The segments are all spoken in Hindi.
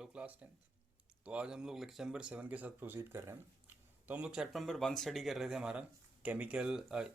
Hello class 10th। तो आज हम लोग लेक्चर नंबर 7 के साथ प्रोसीड कर रहे हैं। तो हम लोग चैप्टर नंबर 1 स्टडी कर रहे थे, हमारा chemical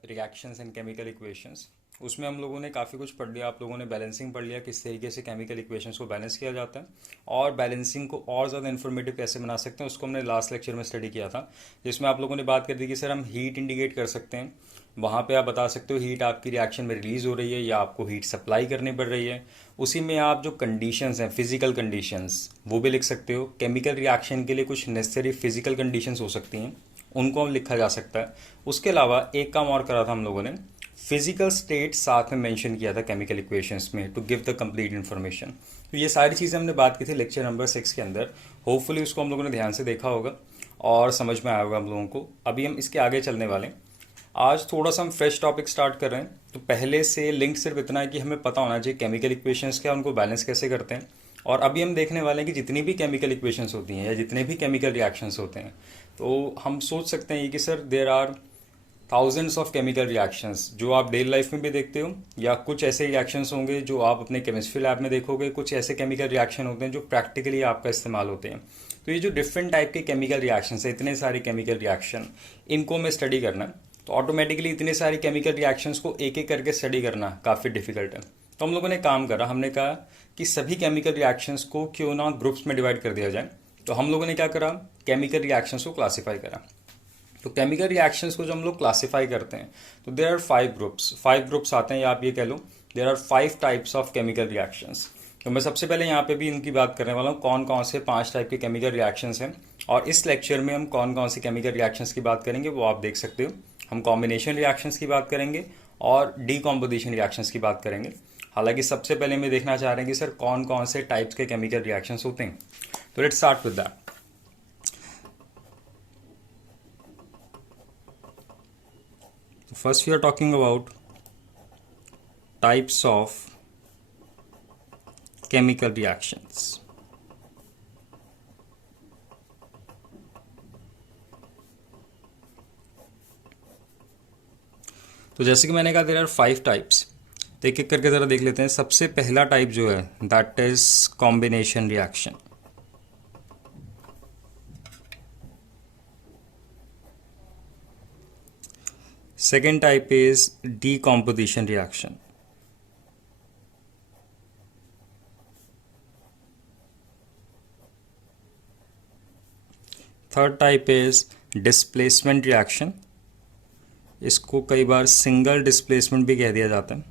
reactions and chemical equations. उसमें हम लोगों ने काफ़ी कुछ पढ़ लिया। आप लोगों ने बैलेंसिंग पढ़ लिया, किस तरीके से केमिकल इक्वेशंस को बैलेंस किया जाता है और बैलेंसिंग को और ज़्यादा इन्फॉर्मेटिव कैसे बना सकते हैं, उसको हमने लास्ट लेक्चर में स्टडी किया था, जिसमें आप लोगों ने बात कर दी कि सर हम हीट इंडिकेट कर सकते हैं। वहाँ पे आप बता सकते हो हीट आपकी रिएक्शन में रिलीज़ हो रही है या आपको हीट सप्लाई करनी पड़ रही है। उसी में आप जो कंडीशंस हैं, फिजिकल कंडीशंस, वो भी लिख सकते हो। केमिकल रिएक्शन के लिए कुछ नेसेसरी फिजिकल कंडीशंस हो सकती हैं, उनको हम लिखा जा सकता है। उसके अलावा एक काम और करा था हम लोगों ने, फिजिकल स्टेट साथ में मेंशन किया था केमिकल इक्वेशंस में, to give the complete information. तो ये सारी चीज़ें हमने बात की थी लेक्चर नंबर 6 के अंदर। होपफुली उसको हम लोगों ने ध्यान से देखा होगा और समझ में आया होगा हम लोगों को। अभी हम इसके आगे चलने वाले हैं। आज थोड़ा सा हम फ्रेश टॉपिक स्टार्ट कर रहे हैं। तो पहले से लिंक सिर्फ इतना है कि हमें पता होना चाहिए केमिकल इक्वेशंस क्या, उनको बैलेंस कैसे करते हैं। और अभी हम देखने वाले हैं कि जितनी भी केमिकल इक्वेशंस होती हैं या जितने भी केमिकल रिएक्शंस होते हैं, तो हम सोच सकते हैं कि sir there are thousands of chemical reactions जो आप डेली लाइफ में भी देखते हो, या कुछ ऐसे रिएक्शंस होंगे जो आप अपने केमिस्ट्री लैब में देखोगे, कुछ ऐसे केमिकल रिएक्शन होते हैं जो प्रैक्टिकली आपका इस्तेमाल होते हैं। तो ये जो डिफरेंट टाइप के केमिकल रिएक्शंस है, इतने सारे केमिकल रिएक्शन, इनको हमें स्टडी करना है। तो ऑटोमेटिकली इतने सारे केमिकल रिएक्शंस को एक एक करके स्टडी करना काफ़ी डिफिकल्ट है। तो हम लोगों ने काम करा, हमने कहा कि सभी केमिकल रिएक्शंस को क्यों ना ग्रुप्स में डिवाइड कर दिया जाए। तो हम लोगों ने क्या करा, केमिकल रिएक्शंस को क्लासीफाई करा। तो केमिकल रिएक्शंस को जब हम लोग क्लासीफाई करते हैं तो देर आर 5 ग्रुप्स आते हैं, या आप ये कह लो there are 5 types of chemical reactions. तो मैं सबसे पहले यहाँ पे भी इनकी बात करने वाला हूँ, कौन कौन से 5 टाइप के केमिकल रिएक्शंस हैं। और इस लेक्चर में हम कौन कौन से केमिकल रिएक्शंस की बात करेंगे वो आप देख सकते हो। हम कॉम्बिनेशन रिएक्शंस की बात करेंगे और डीकॉम्पोजिशन रिएक्शंस की बात करेंगे। हालांकि सबसे पहले मैं देखना चाह रहे हैं कि सर कौन कौन से टाइप्स के केमिकल रिएक्शंस होते हैं। तो let's start with that. First we are talking about types of chemical reactions. तो जैसे कि मैंने कहा देयर आर 5 टाइप्स, तो एक एक करके ज़रा देख लेते हैं। सबसे पहला टाइप जो है that is combination reaction. Second type is decomposition reaction. Third type is displacement reaction. इसको कई बार सिंगल डिस्प्लेसमेंट भी कह दिया जाता है,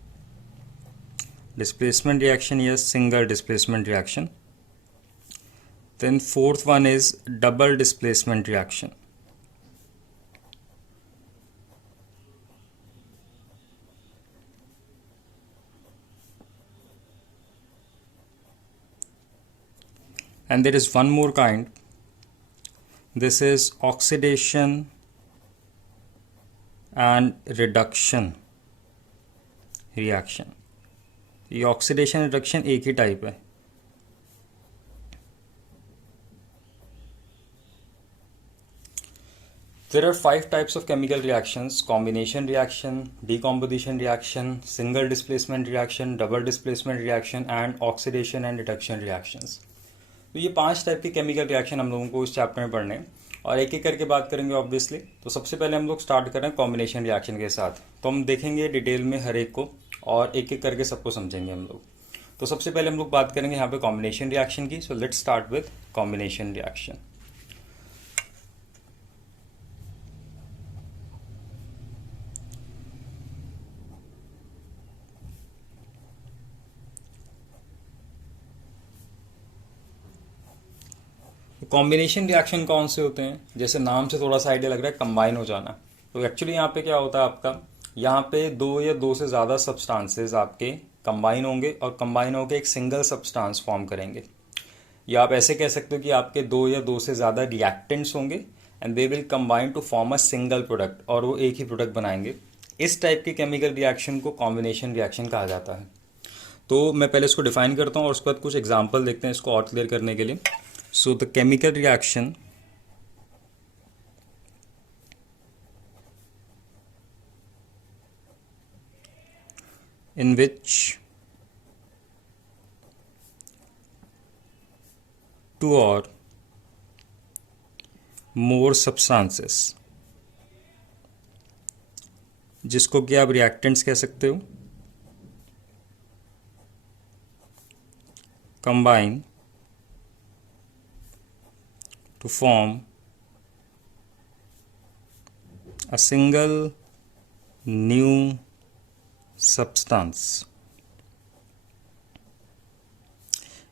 डिस्प्लेसमेंट रिएक्शन या single displacement reaction. Then fourth one is double displacement reaction. And there is one more kind, this is oxidation and reduction reaction. ये ऑक्सीडेशन रिडक्शन एक ही टाइप है। There are 5 types of chemical reactions: combination reaction, decomposition reaction, single displacement reaction, double displacement reaction and oxidation and reduction reactions. तो ये 5 टाइप के केमिकल रिएक्शन हम लोगों को इस चैप्टर में पढ़ने हैं और एक एक करके बात करेंगे ऑब्वियसली। तो सबसे पहले हम लोग स्टार्ट कर रहे हैं कॉम्बिनेशन रिएक्शन के साथ। तो हम देखेंगे डिटेल में हर एक को और एक एक करके सबको समझेंगे हम लोग। तो सबसे पहले हम लोग बात करेंगे यहाँ पे कॉम्बिनेशन रिएक्शन की। So let's start with combination reaction. Combination reaction कौन से होते हैं, जैसे नाम से थोड़ा सा आइडिया लग रहा है कंबाइन हो जाना। तो एक्चुअली यहाँ पे क्या होता है आपका, यहाँ पे दो या दो से ज़्यादा सब्सटेंसेस आपके कंबाइन होंगे और कंबाइन होकर एक सिंगल सब्सटेंस फॉर्म करेंगे। या आप ऐसे कह सकते हो कि आपके दो या दो से ज़्यादा रिएक्टेंट्स होंगे and they will combine to form a single product, और वो एक ही प्रोडक्ट बनाएंगे। इस टाइप के केमिकल रिएक्शन को कॉम्बिनेशन रिएक्शन कहा जाता है। तो मैं पहले इसको डिफाइन करता हूँ और उसके बाद कुछ एग्जाम्पल देखते हैं इसको और क्लियर करने के लिए। So the chemical reaction in which 2 or more substances, जिसको कि आप रिएक्टेंट्स कह सकते हो, combine to form a single new substance,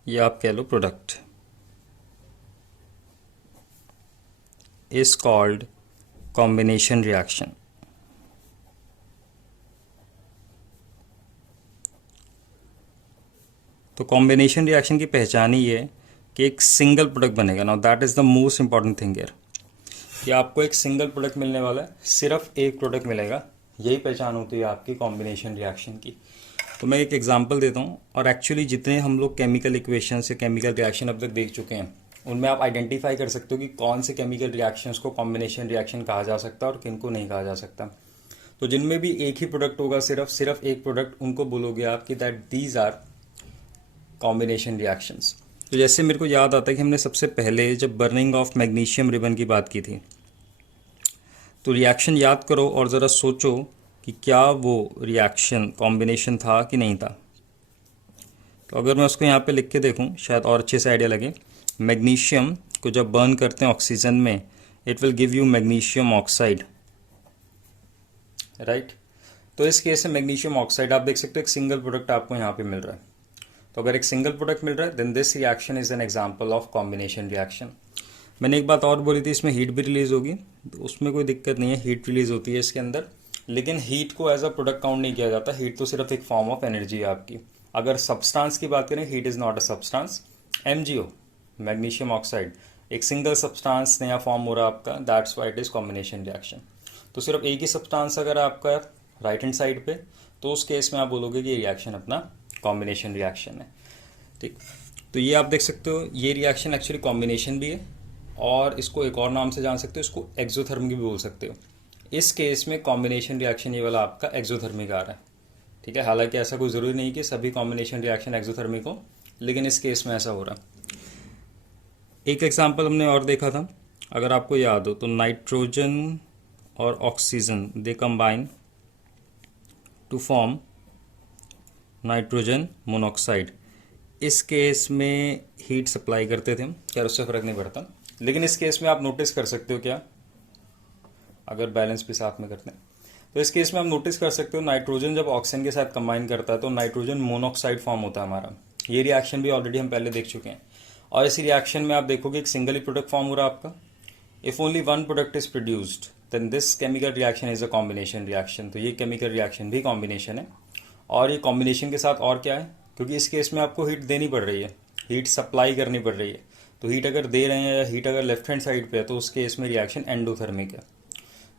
ये आप कह लो product, is called combination reaction. तो कॉम्बिनेशन रिएक्शन की पहचान ही है कि एक सिंगल प्रोडक्ट बनेगा. Now that is the most important thing here, कि आपको एक सिंगल प्रोडक्ट मिलने वाला है, सिर्फ एक प्रोडक्ट मिलेगा. यही पहचान होती है आपकी कॉम्बिनेशन रिएक्शन की. तो मैं एक एग्जांपल देता हूँ. और एक्चुअली जितने हम लोग केमिकल इक्वेशन या केमिकल रिएक्शन अब तक देख चुके हैं, उनमें आप आइडेंटिफाई कर सकते हो कि कौन से केमिकल रिएक्शंस को कॉम्बिनेशन रिएक्शन कहा जा सकता है और किन को नहीं कहा जा सकता. तो जिनमें भी एक ही प्रोडक्ट होगा, सिर्फ एक प्रोडक्ट, उनको बोलोगे आप कि that these are combination reactions. तो जैसे मेरे को याद आता है कि हमने सबसे पहले जब बर्निंग ऑफ मैग्नीशियम रिबन की बात की थी, तो रिएक्शन याद करो और ज़रा सोचो कि क्या वो रिएक्शन कॉम्बिनेशन था कि नहीं था. तो अगर मैं उसको यहाँ पे लिख के देखूँ, शायद और अच्छे से आइडिया लगे. मैग्नीशियम को जब बर्न करते हैं ऑक्सीजन में, it will give you magnesium oxide, right. तो इस केस में मैग्नीशियम ऑक्साइड आप देख सकते हो एक सिंगल प्रोडक्ट आपको यहाँ पे मिल रहा है. तो अगर एक सिंगल प्रोडक्ट मिल रहा है, then this reaction is an example of combination reaction. मैंने एक बात और बोली थी, इसमें हीट भी रिलीज होगी, तो उसमें कोई दिक्कत नहीं है, हीट रिलीज होती है इसके अंदर. लेकिन हीट को एज अ प्रोडक्ट काउंट नहीं किया जाता. हीट तो सिर्फ एक फॉर्म ऑफ एनर्जी है आपकी. अगर सब्सटेंस की बात करें, heat is not a substance. MgO, magnesium oxide, एक सिंगल सब्सटेंस नया फॉर्म हो रहा है आपका, that's why it is combination reaction. तो सिर्फ एक ही सब्सटेंस अगर आपका राइट हैंड साइड पे, तो उस केस में आप बोलोगे कि ये रिएक्शन अपना कॉम्बिनेशन रिएक्शन है. ठीक, तो ये आप देख सकते हो, ये रिएक्शन एक्चुअली कॉम्बिनेशन भी है, और इसको एक और नाम से जान सकते हो, इसको एक्सोथर्मिक भी बोल सकते हो. इस केस में कॉम्बिनेशन रिएक्शन ये वाला आपका एक्सोथर्मिक आ रहा है. ठीक है, हालांकि ऐसा कोई ज़रूरी नहीं कि सभी कॉम्बिनेशन रिएक्शन एक्सोथर्मिक हो, लेकिन इस केस में ऐसा हो रहा है. एक एग्जांपल हमने और देखा था, अगर आपको याद हो तो, नाइट्रोजन और oxygen they combine to form nitrogen monoxide. इस केस में हीट सप्लाई करते थे हम, क्या उससे फ़र्क नहीं पड़ता. लेकिन इस केस में आप नोटिस कर सकते हो, क्या अगर बैलेंस भी साथ में करते हैं, तो इस केस में आप नोटिस कर सकते हो, नाइट्रोजन जब ऑक्सीजन के साथ कंबाइन करता है तो नाइट्रोजन मोनोऑक्साइड फॉर्म होता है हमारा. ये रिएक्शन भी ऑलरेडी हम पहले देख चुके हैं. और इस रिएक्शन में आप देखोगे एक सिंगल ही प्रोडक्ट फॉर्म हो रहा है आपका. If only one product is produced, then this chemical reaction is a combination reaction. तो ये केमिकल रिएक्शन भी कॉम्बिनेशन है. और ये कॉम्बिनेशन के साथ और क्या है, क्योंकि इस केस में आपको हीट देनी पड़ रही है, हीट सप्लाई करनी पड़ रही है. तो हीट अगर दे रहे हैं या हीट अगर लेफ्ट हैंड साइड पे है, तो उस केस में रिएक्शन एंडोथर्मिक है.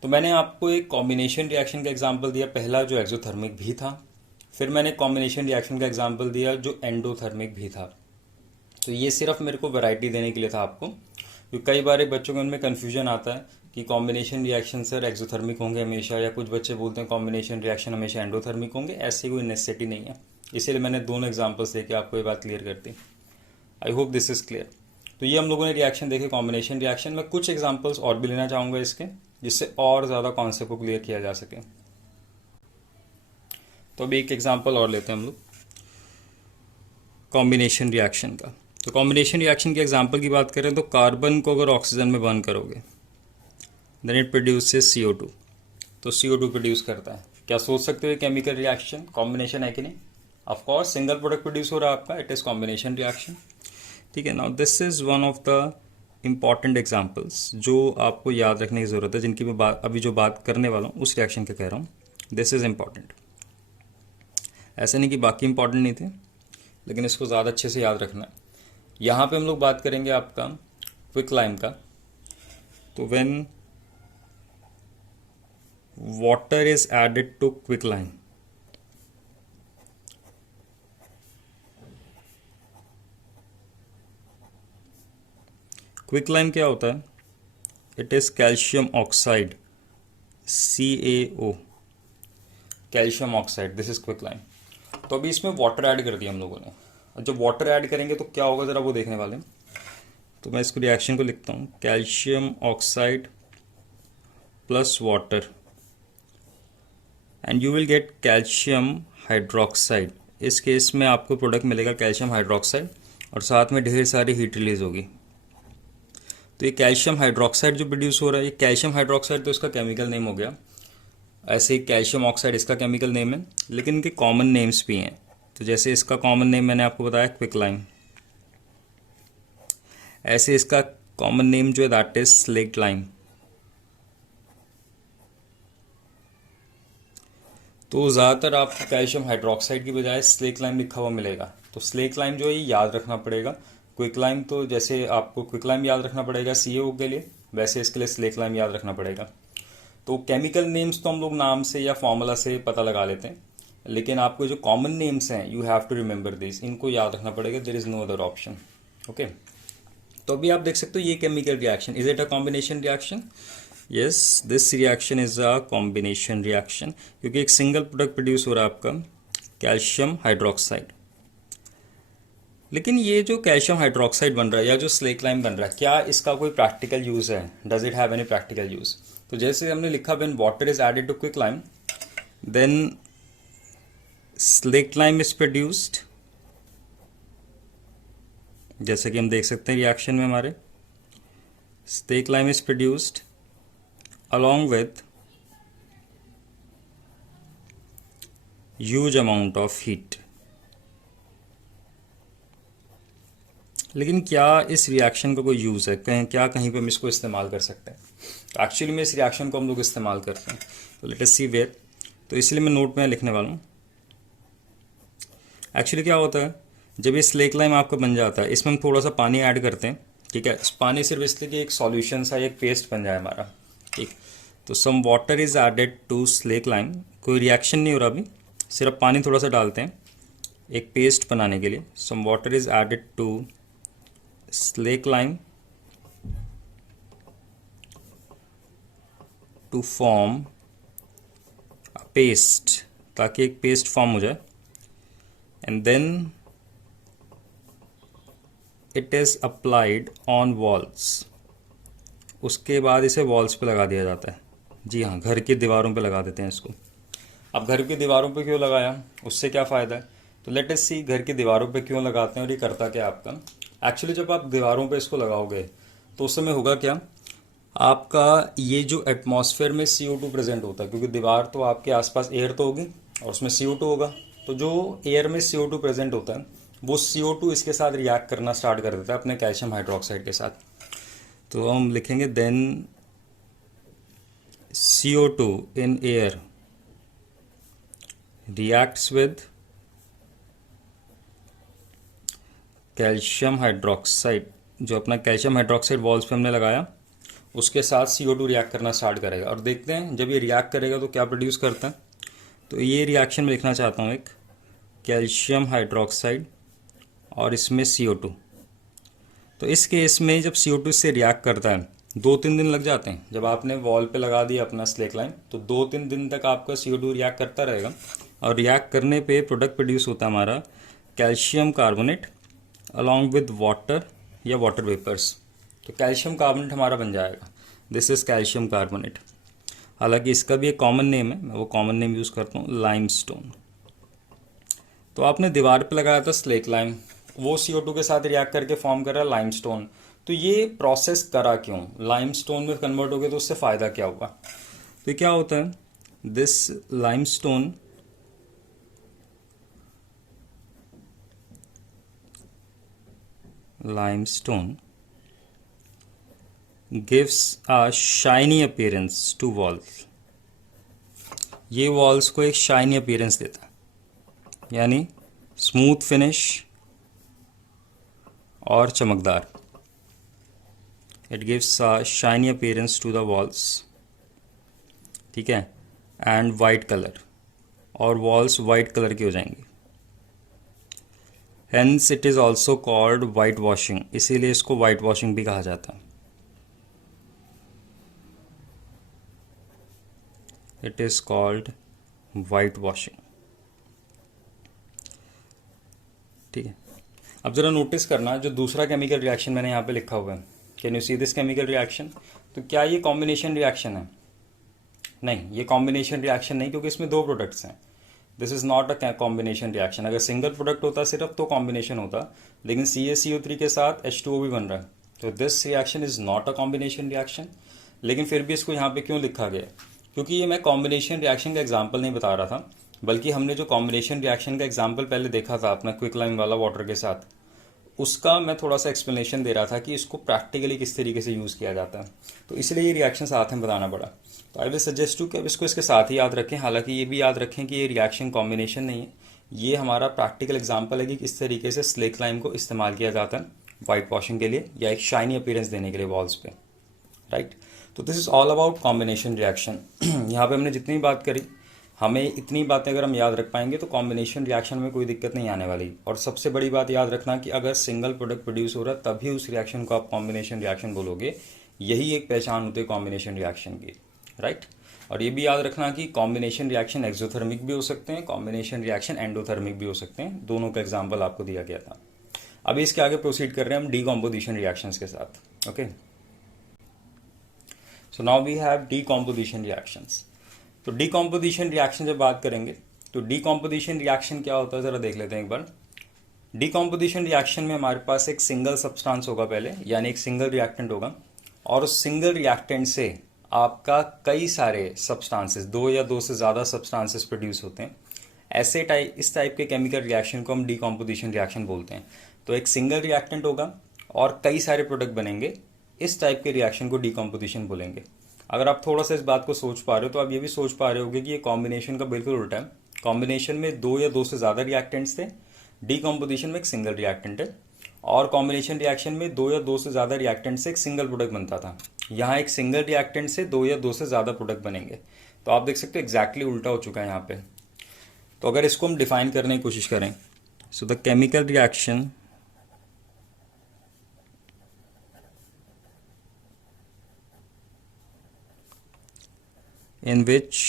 तो मैंने आपको एक कॉम्बिनेशन रिएक्शन का एग्जांपल दिया, पहला जो एक्सोथर्मिक भी था, फिर मैंने कॉम्बिनेशन रिएक्शन का एग्जांपल दिया जो एंडोथर्मिक भी था. तो ये सिर्फ मेरे को वैरायटी देने के लिए था आपको, क्योंकि कई बार बच्चों के उनमें कन्फ्यूजन आता है कि कॉम्बिनेशन रिएक्शन सर एक्सोथर्मिक होंगे हमेशा, या कुछ बच्चे बोलते हैं कॉम्बिनेशन रिएक्शन हमेशा एंडोथर्मिक होंगे. ऐसी कोई नेसेसिटी नहीं है, इसीलिए मैंने दोनों एग्जांपल्स देके आपको ये बात क्लियर कर दी. I hope this is clear. तो ये हम लोगों ने रिएक्शन देखे कॉम्बिनेशन रिएक्शन में. कुछ एग्जांपल्स और भी लेना चाहूँगा इसके, जिससे और ज़्यादा कॉन्सेप्ट को क्लियर किया जा सके. तो अभी एक एग्जांपल और लेते हैं हम लोग कॉम्बिनेशन रिएक्शन का. तो कॉम्बिनेशन रिएक्शन के एग्जांपल की बात करें तो, कार्बन को अगर ऑक्सीजन में बर्न करोगे, देन इट प्रोड्यूसेस CO2. तो CO2 प्रोड्यूस करता है. क्या सोच सकते हो केमिकल रिएक्शन कॉम्बिनेशन है कि नहीं? Of course, single product produce हो रहा है आपका, इट इज़ कॉम्बिनेशन रिएक्शन. ठीक है. Now this is one of the important examples जो आपको याद रखने की ज़रूरत है, जिनकी मैं अभी जो बात करने वाला हूँ उस रिएक्शन का कह रहा हूँ. This is important. ऐसा नहीं कि बाकी इंपॉर्टेंट नहीं थे, लेकिन इसको ज़्यादा अच्छे से याद रखना है. यहाँ पे हम लोग बात करेंगे आपका क्विकलाइम का. तो when water is added to quicklime, quicklime क्या होता है? It is calcium oxide, CaO, calcium oxide. This is quicklime. तो अभी इसमें वाटर ऐड कर दिया हम लोगों ने. जब वाटर ऐड करेंगे तो क्या होगा, ज़रा वो देखने वाले हैं. तो मैं इसको रिएक्शन को लिखता हूँ, calcium oxide plus water and you will get calcium hydroxide. इस केस में आपको प्रोडक्ट मिलेगा कैल्शियम हाइड्रोक्साइड और साथ में ढेर सारी हीट रिलीज होगी। तो ये कैल्शियम हाइड्रोक्साइड जो प्रोड्यूस हो रहा है, ये कैल्शियम हाइड्रोक्साइड तो इसका केमिकल नेम हो गया, ऐसे ही कैल्शियम ऑक्साइड इसका केमिकल नेम है, लेकिन इनके कॉमन नेम्स भी हैं। तो जैसे इसका कॉमन नेम मैंने आपको बताया क्विकलाइम, ऐसे इसका कॉमन नेम जो है दैट इज स्लेक्ट लाइम। तो ज़्यादातर आपको कैल्शियम हाइड्रोक्साइड की बजाय स्लेक लाइम लिखा हुआ मिलेगा। तो स्लेक लाइम जो है ये याद रखना पड़ेगा। क्विक लाइम तो जैसे आपको क्विक लाइम याद रखना पड़ेगा CaO के लिए, वैसे इसके लिए स्लेक लाइम याद रखना पड़ेगा। तो केमिकल नेम्स तो हम लोग नाम से या फॉर्मूला से पता लगा लेते हैं, लेकिन आपको जो कॉमन नेम्स हैं you have to remember this, इनको याद रखना पड़ेगा। There is no other option. Okay, तो अभी आप देख सकते हो ये chemical reaction, is it a combination reaction? Yes, this reaction is a combination reaction, क्योंकि एक सिंगल प्रोडक्ट प्रोड्यूस हो रहा है आपका कैल्शियम हाइड्रोक्साइड। लेकिन ये जो कैल्शियम हाइड्रोक्साइड बन रहा है या जो स्लेक लाइम बन रहा है, क्या इसका कोई प्रैक्टिकल यूज है? Does it have any practical use? तो जैसे हमने लिखा when water is added to quicklime then slake lime is produced, जैसे कि हम देख सकते हैं रिएक्शन में हमारे slake lime is produced along with huge amount of heat। लेकिन क्या इस रिएक्शन का कोई यूज़ है? कहीं पे हम इसको इस्तेमाल कर सकते हैं? तो एक्चुअली में इस रिएक्शन को हम लोग इस्तेमाल करते हैं। तो लेट अस सी वेयर। तो इसलिए मैं नोट में लिखने वाला हूँ। एक्चुअली क्या होता है, जब ये स्लेक लाइम आपका बन जाता है, इसमें हम थोड़ा सा पानी ऐड करते हैं, ठीक है। पानी सिर्फ इसलिए कि एक सॉल्यूशन सा एक पेस्ट बन जाए हमारा, ठीक। तो some water is added to slake lime, कोई रिएक्शन नहीं हो रहा अभी, सिर्फ पानी थोड़ा सा डालते हैं एक पेस्ट बनाने के लिए। Some water is added to slake lime to form paste, ताकि एक पेस्ट फॉर्म हो जाए। And then it is applied on walls, उसके बाद इसे वॉल्स पे लगा दिया जाता है। जी हाँ, घर की दीवारों पे लगा देते हैं इसको। अब घर की दीवारों पे क्यों लगाया, उससे क्या फ़ायदा है? तो लेट अस सी घर की दीवारों पे क्यों लगाते हैं और ये करता क्या आपका। एक्चुअली जब आप दीवारों पे इसको लगाओगे तो उस समय होगा क्या, आपका ये जो एटमॉस्फेयर में CO2 प्रेजेंट होता है, क्योंकि दीवार तो आपके आसपास एयर तो होगी और उसमें CO2 होगा। तो जो एयर में CO2 प्रेजेंट होता है वो CO2 इसके साथ रिएक्ट करना स्टार्ट कर देता है अपने कैल्शियम हाइड्रोक्साइड के साथ। तो हम लिखेंगे then CO2 in air reacts with calcium hydroxide, जो अपना कैल्शियम हाइड्रोक्साइड वॉल्स पे हमने लगाया उसके साथ CO2 रिएक्ट करना स्टार्ट करेगा। और देखते हैं जब ये रिएक्ट करेगा तो क्या प्रोड्यूस करता है। तो ये रिएक्शन में लिखना चाहता हूँ, एक कैल्शियम हाइड्रोक्साइड और इसमें CO2। तो इस केस में जब CO2 से रिएक्ट करता है 2-3 दिन लग जाते हैं। जब आपने वॉल पे लगा दिया अपना स्लेक लाइम तो 2-3 दिन तक आपका CO2 रिएक्ट करता रहेगा, और रिएक्ट करने पे प्रोडक्ट प्रोड्यूस होता है हमारा calcium carbonate along with water या वाटर वेपर्स। तो कैल्शियम कार्बोनेट हमारा बन जाएगा, दिस इज़ कैल्शियम कार्बोनेट। हालांकि इसका भी एक कॉमन नेम है, मैं वो कॉमन नेम यूज़ करता हूँ, लाइमस्टोन। तो आपने दीवार पे लगाया था स्लेक लाइम, वो CO2 के साथ रिएक्ट करके फॉर्म कर रहा है लाइमस्टोन। तो ये प्रोसेस करा क्यों, लाइमस्टोन में कन्वर्ट हो गया तो उससे फ़ायदा क्या हुआ? तो ये क्या होता है, this limestone gives a shiny appearance to walls। ये वॉल्स को एक शाइनी अपीयरेंस देता है, यानी स्मूथ फिनिश और चमकदार। It gives a shiny appearance to the walls, ठीक है, एंड वाइट कलर, और वॉल्स वाइट कलर की हो जाएंगी। Hence it is also called white washing, इसीलिए इसको वाइट वॉशिंग भी कहा जाता है। It is called white washing, ठीक है। अब ज़रा नोटिस करना, जो दूसरा केमिकल रिएक्शन मैंने यहाँ पे लिखा हुआ है, can you see this chemical reaction? तो क्या ये कॉम्बिनेशन रिएक्शन है? नहीं, ये कॉम्बिनेशन रिएक्शन नहीं, क्योंकि इसमें दो प्रोडक्ट्स हैं। This is not a combination reaction. अगर सिंगल प्रोडक्ट होता सिर्फ तो कॉम्बिनेशन होता, लेकिन CaCO3 के साथ H2O भी बन रहा है, तो this reaction is not a combination reaction. लेकिन फिर भी इसको यहाँ पे क्यों लिखा गया? क्योंकि ये मैं कॉम्बिनेशन रिएक्शन का एग्जाम्पल नहीं बता रहा था, बल्कि हमने जो कॉम्बिनेशन रिएक्शन का एग्जाम्पल पहले देखा था अपना क्विकलाइम वाला वाटर के साथ, उसका मैं थोड़ा सा एक्सप्लेनेशन दे रहा था कि इसको प्रैक्टिकली किस तरीके से यूज़ किया जाता है। तो इसलिए ये रिएक्शन साथ में बताना पड़ा। तो आई विल सजेस्ट टू कि अब इसको इसके साथ ही याद रखें। हालांकि ये भी याद रखें कि ये रिएक्शन कॉम्बिनेशन नहीं है, ये हमारा प्रैक्टिकल एग्जाम्पल है कि किस तरीके से स्लेक लाइम को इस्तेमाल किया जाता है वाइट वॉशिंग के लिए या एक शाइनी अपीयरेंस देने के लिए वॉल्स पे, राइट। तो this is all about combination reaction. यहाँ पे हमने जितनी बात करी, हमें इतनी बातें अगर हम याद रख पाएंगे तो कॉम्बिनेशन रिएक्शन में कोई दिक्कत नहीं आने वाली। और सबसे बड़ी बात याद रखना कि अगर सिंगल प्रोडक्ट प्रोड्यूस हो रहा है तभी उस रिएक्शन को आप कॉम्बिनेशन रिएक्शन बोलोगे। यही एक पहचान होती है कॉम्बिनेशन रिएक्शन की, राइट। और ये भी याद रखना कि कॉम्बिनेशन रिएक्शन एक्सोथर्मिक भी हो सकते हैं, कॉम्बिनेशन रिएक्शन एंडोथर्मिक भी हो सकते हैं। दोनों का एग्जाम्पल आपको दिया गया था। अभी इसके आगे प्रोसीड कर रहे हैं हम डीकॉम्पोजिशन रिएक्शंस के साथ। Okay, so now we have decomposition reactions. तो डीकॉम्पोजिशन रिएक्शन जब बात करेंगे तो डीकॉम्पोजिशन रिएक्शन क्या होता है ज़रा देख लेते हैं एक बार। डीकॉम्पोजिशन रिएक्शन में हमारे पास एक सिंगल सब्सटेंस होगा पहले, यानी एक सिंगल रिएक्टेंट होगा, और उस सिंगल रिएक्टेंट से आपका कई सारे सब्सटेंसेस, दो या दो से ज़्यादा सब्सटेंसेस प्रोड्यूस होते हैं। इस टाइप के केमिकल रिएक्शन को हम डीकॉम्पोजिशन रिएक्शन बोलते हैं। तो एक सिंगल रिएक्टेंट होगा और कई सारे प्रोडक्ट बनेंगे, इस टाइप के रिएक्शन को डीकॉम्पोजिशन बोलेंगे। अगर आप थोड़ा सा इस बात को सोच पा रहे हो तो आप ये भी सोच पा रहे होगे कि ये कॉम्बिनेशन का बिल्कुल उल्टा है। कॉम्बिनेशन में दो या दो से ज़्यादा रिएक्टेंट्स थे, डीकॉम्पोजिशन में एक सिंगल रिएक्टेंट है। और कॉम्बिनेशन रिएक्शन में दो या दो से ज़्यादा रिएक्टेंट से एक सिंगल प्रोडक्ट बनता था, यहाँ एक सिंगल रिएक्टेंट से दो या दो से ज़्यादा प्रोडक्ट बनेंगे। तो आप देख सकते हो एग्जैक्टली उल्टा हो चुका है यहाँ पे। तो अगर इसको हम डिफाइन करने की कोशिश करें, so the chemical reaction in which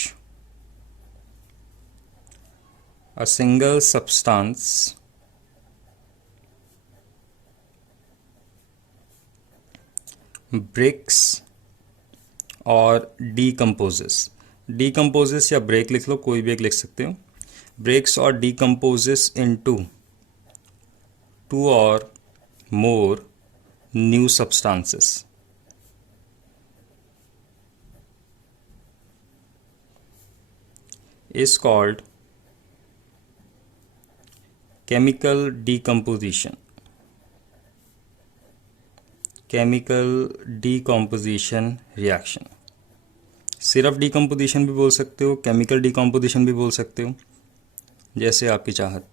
a single substance breaks or decomposes, decomposes या break लिख लो, कोई भी एक लिख सकते हो, breaks or decomposes into two or more new substances is called chemical decomposition. Chemical decomposition reaction. सिर्फ डिकम्पोजिशन भी बोल सकते हो, केमिकल डिकम्पोजिशन भी बोल सकते हो, जैसे आपकी चाहत।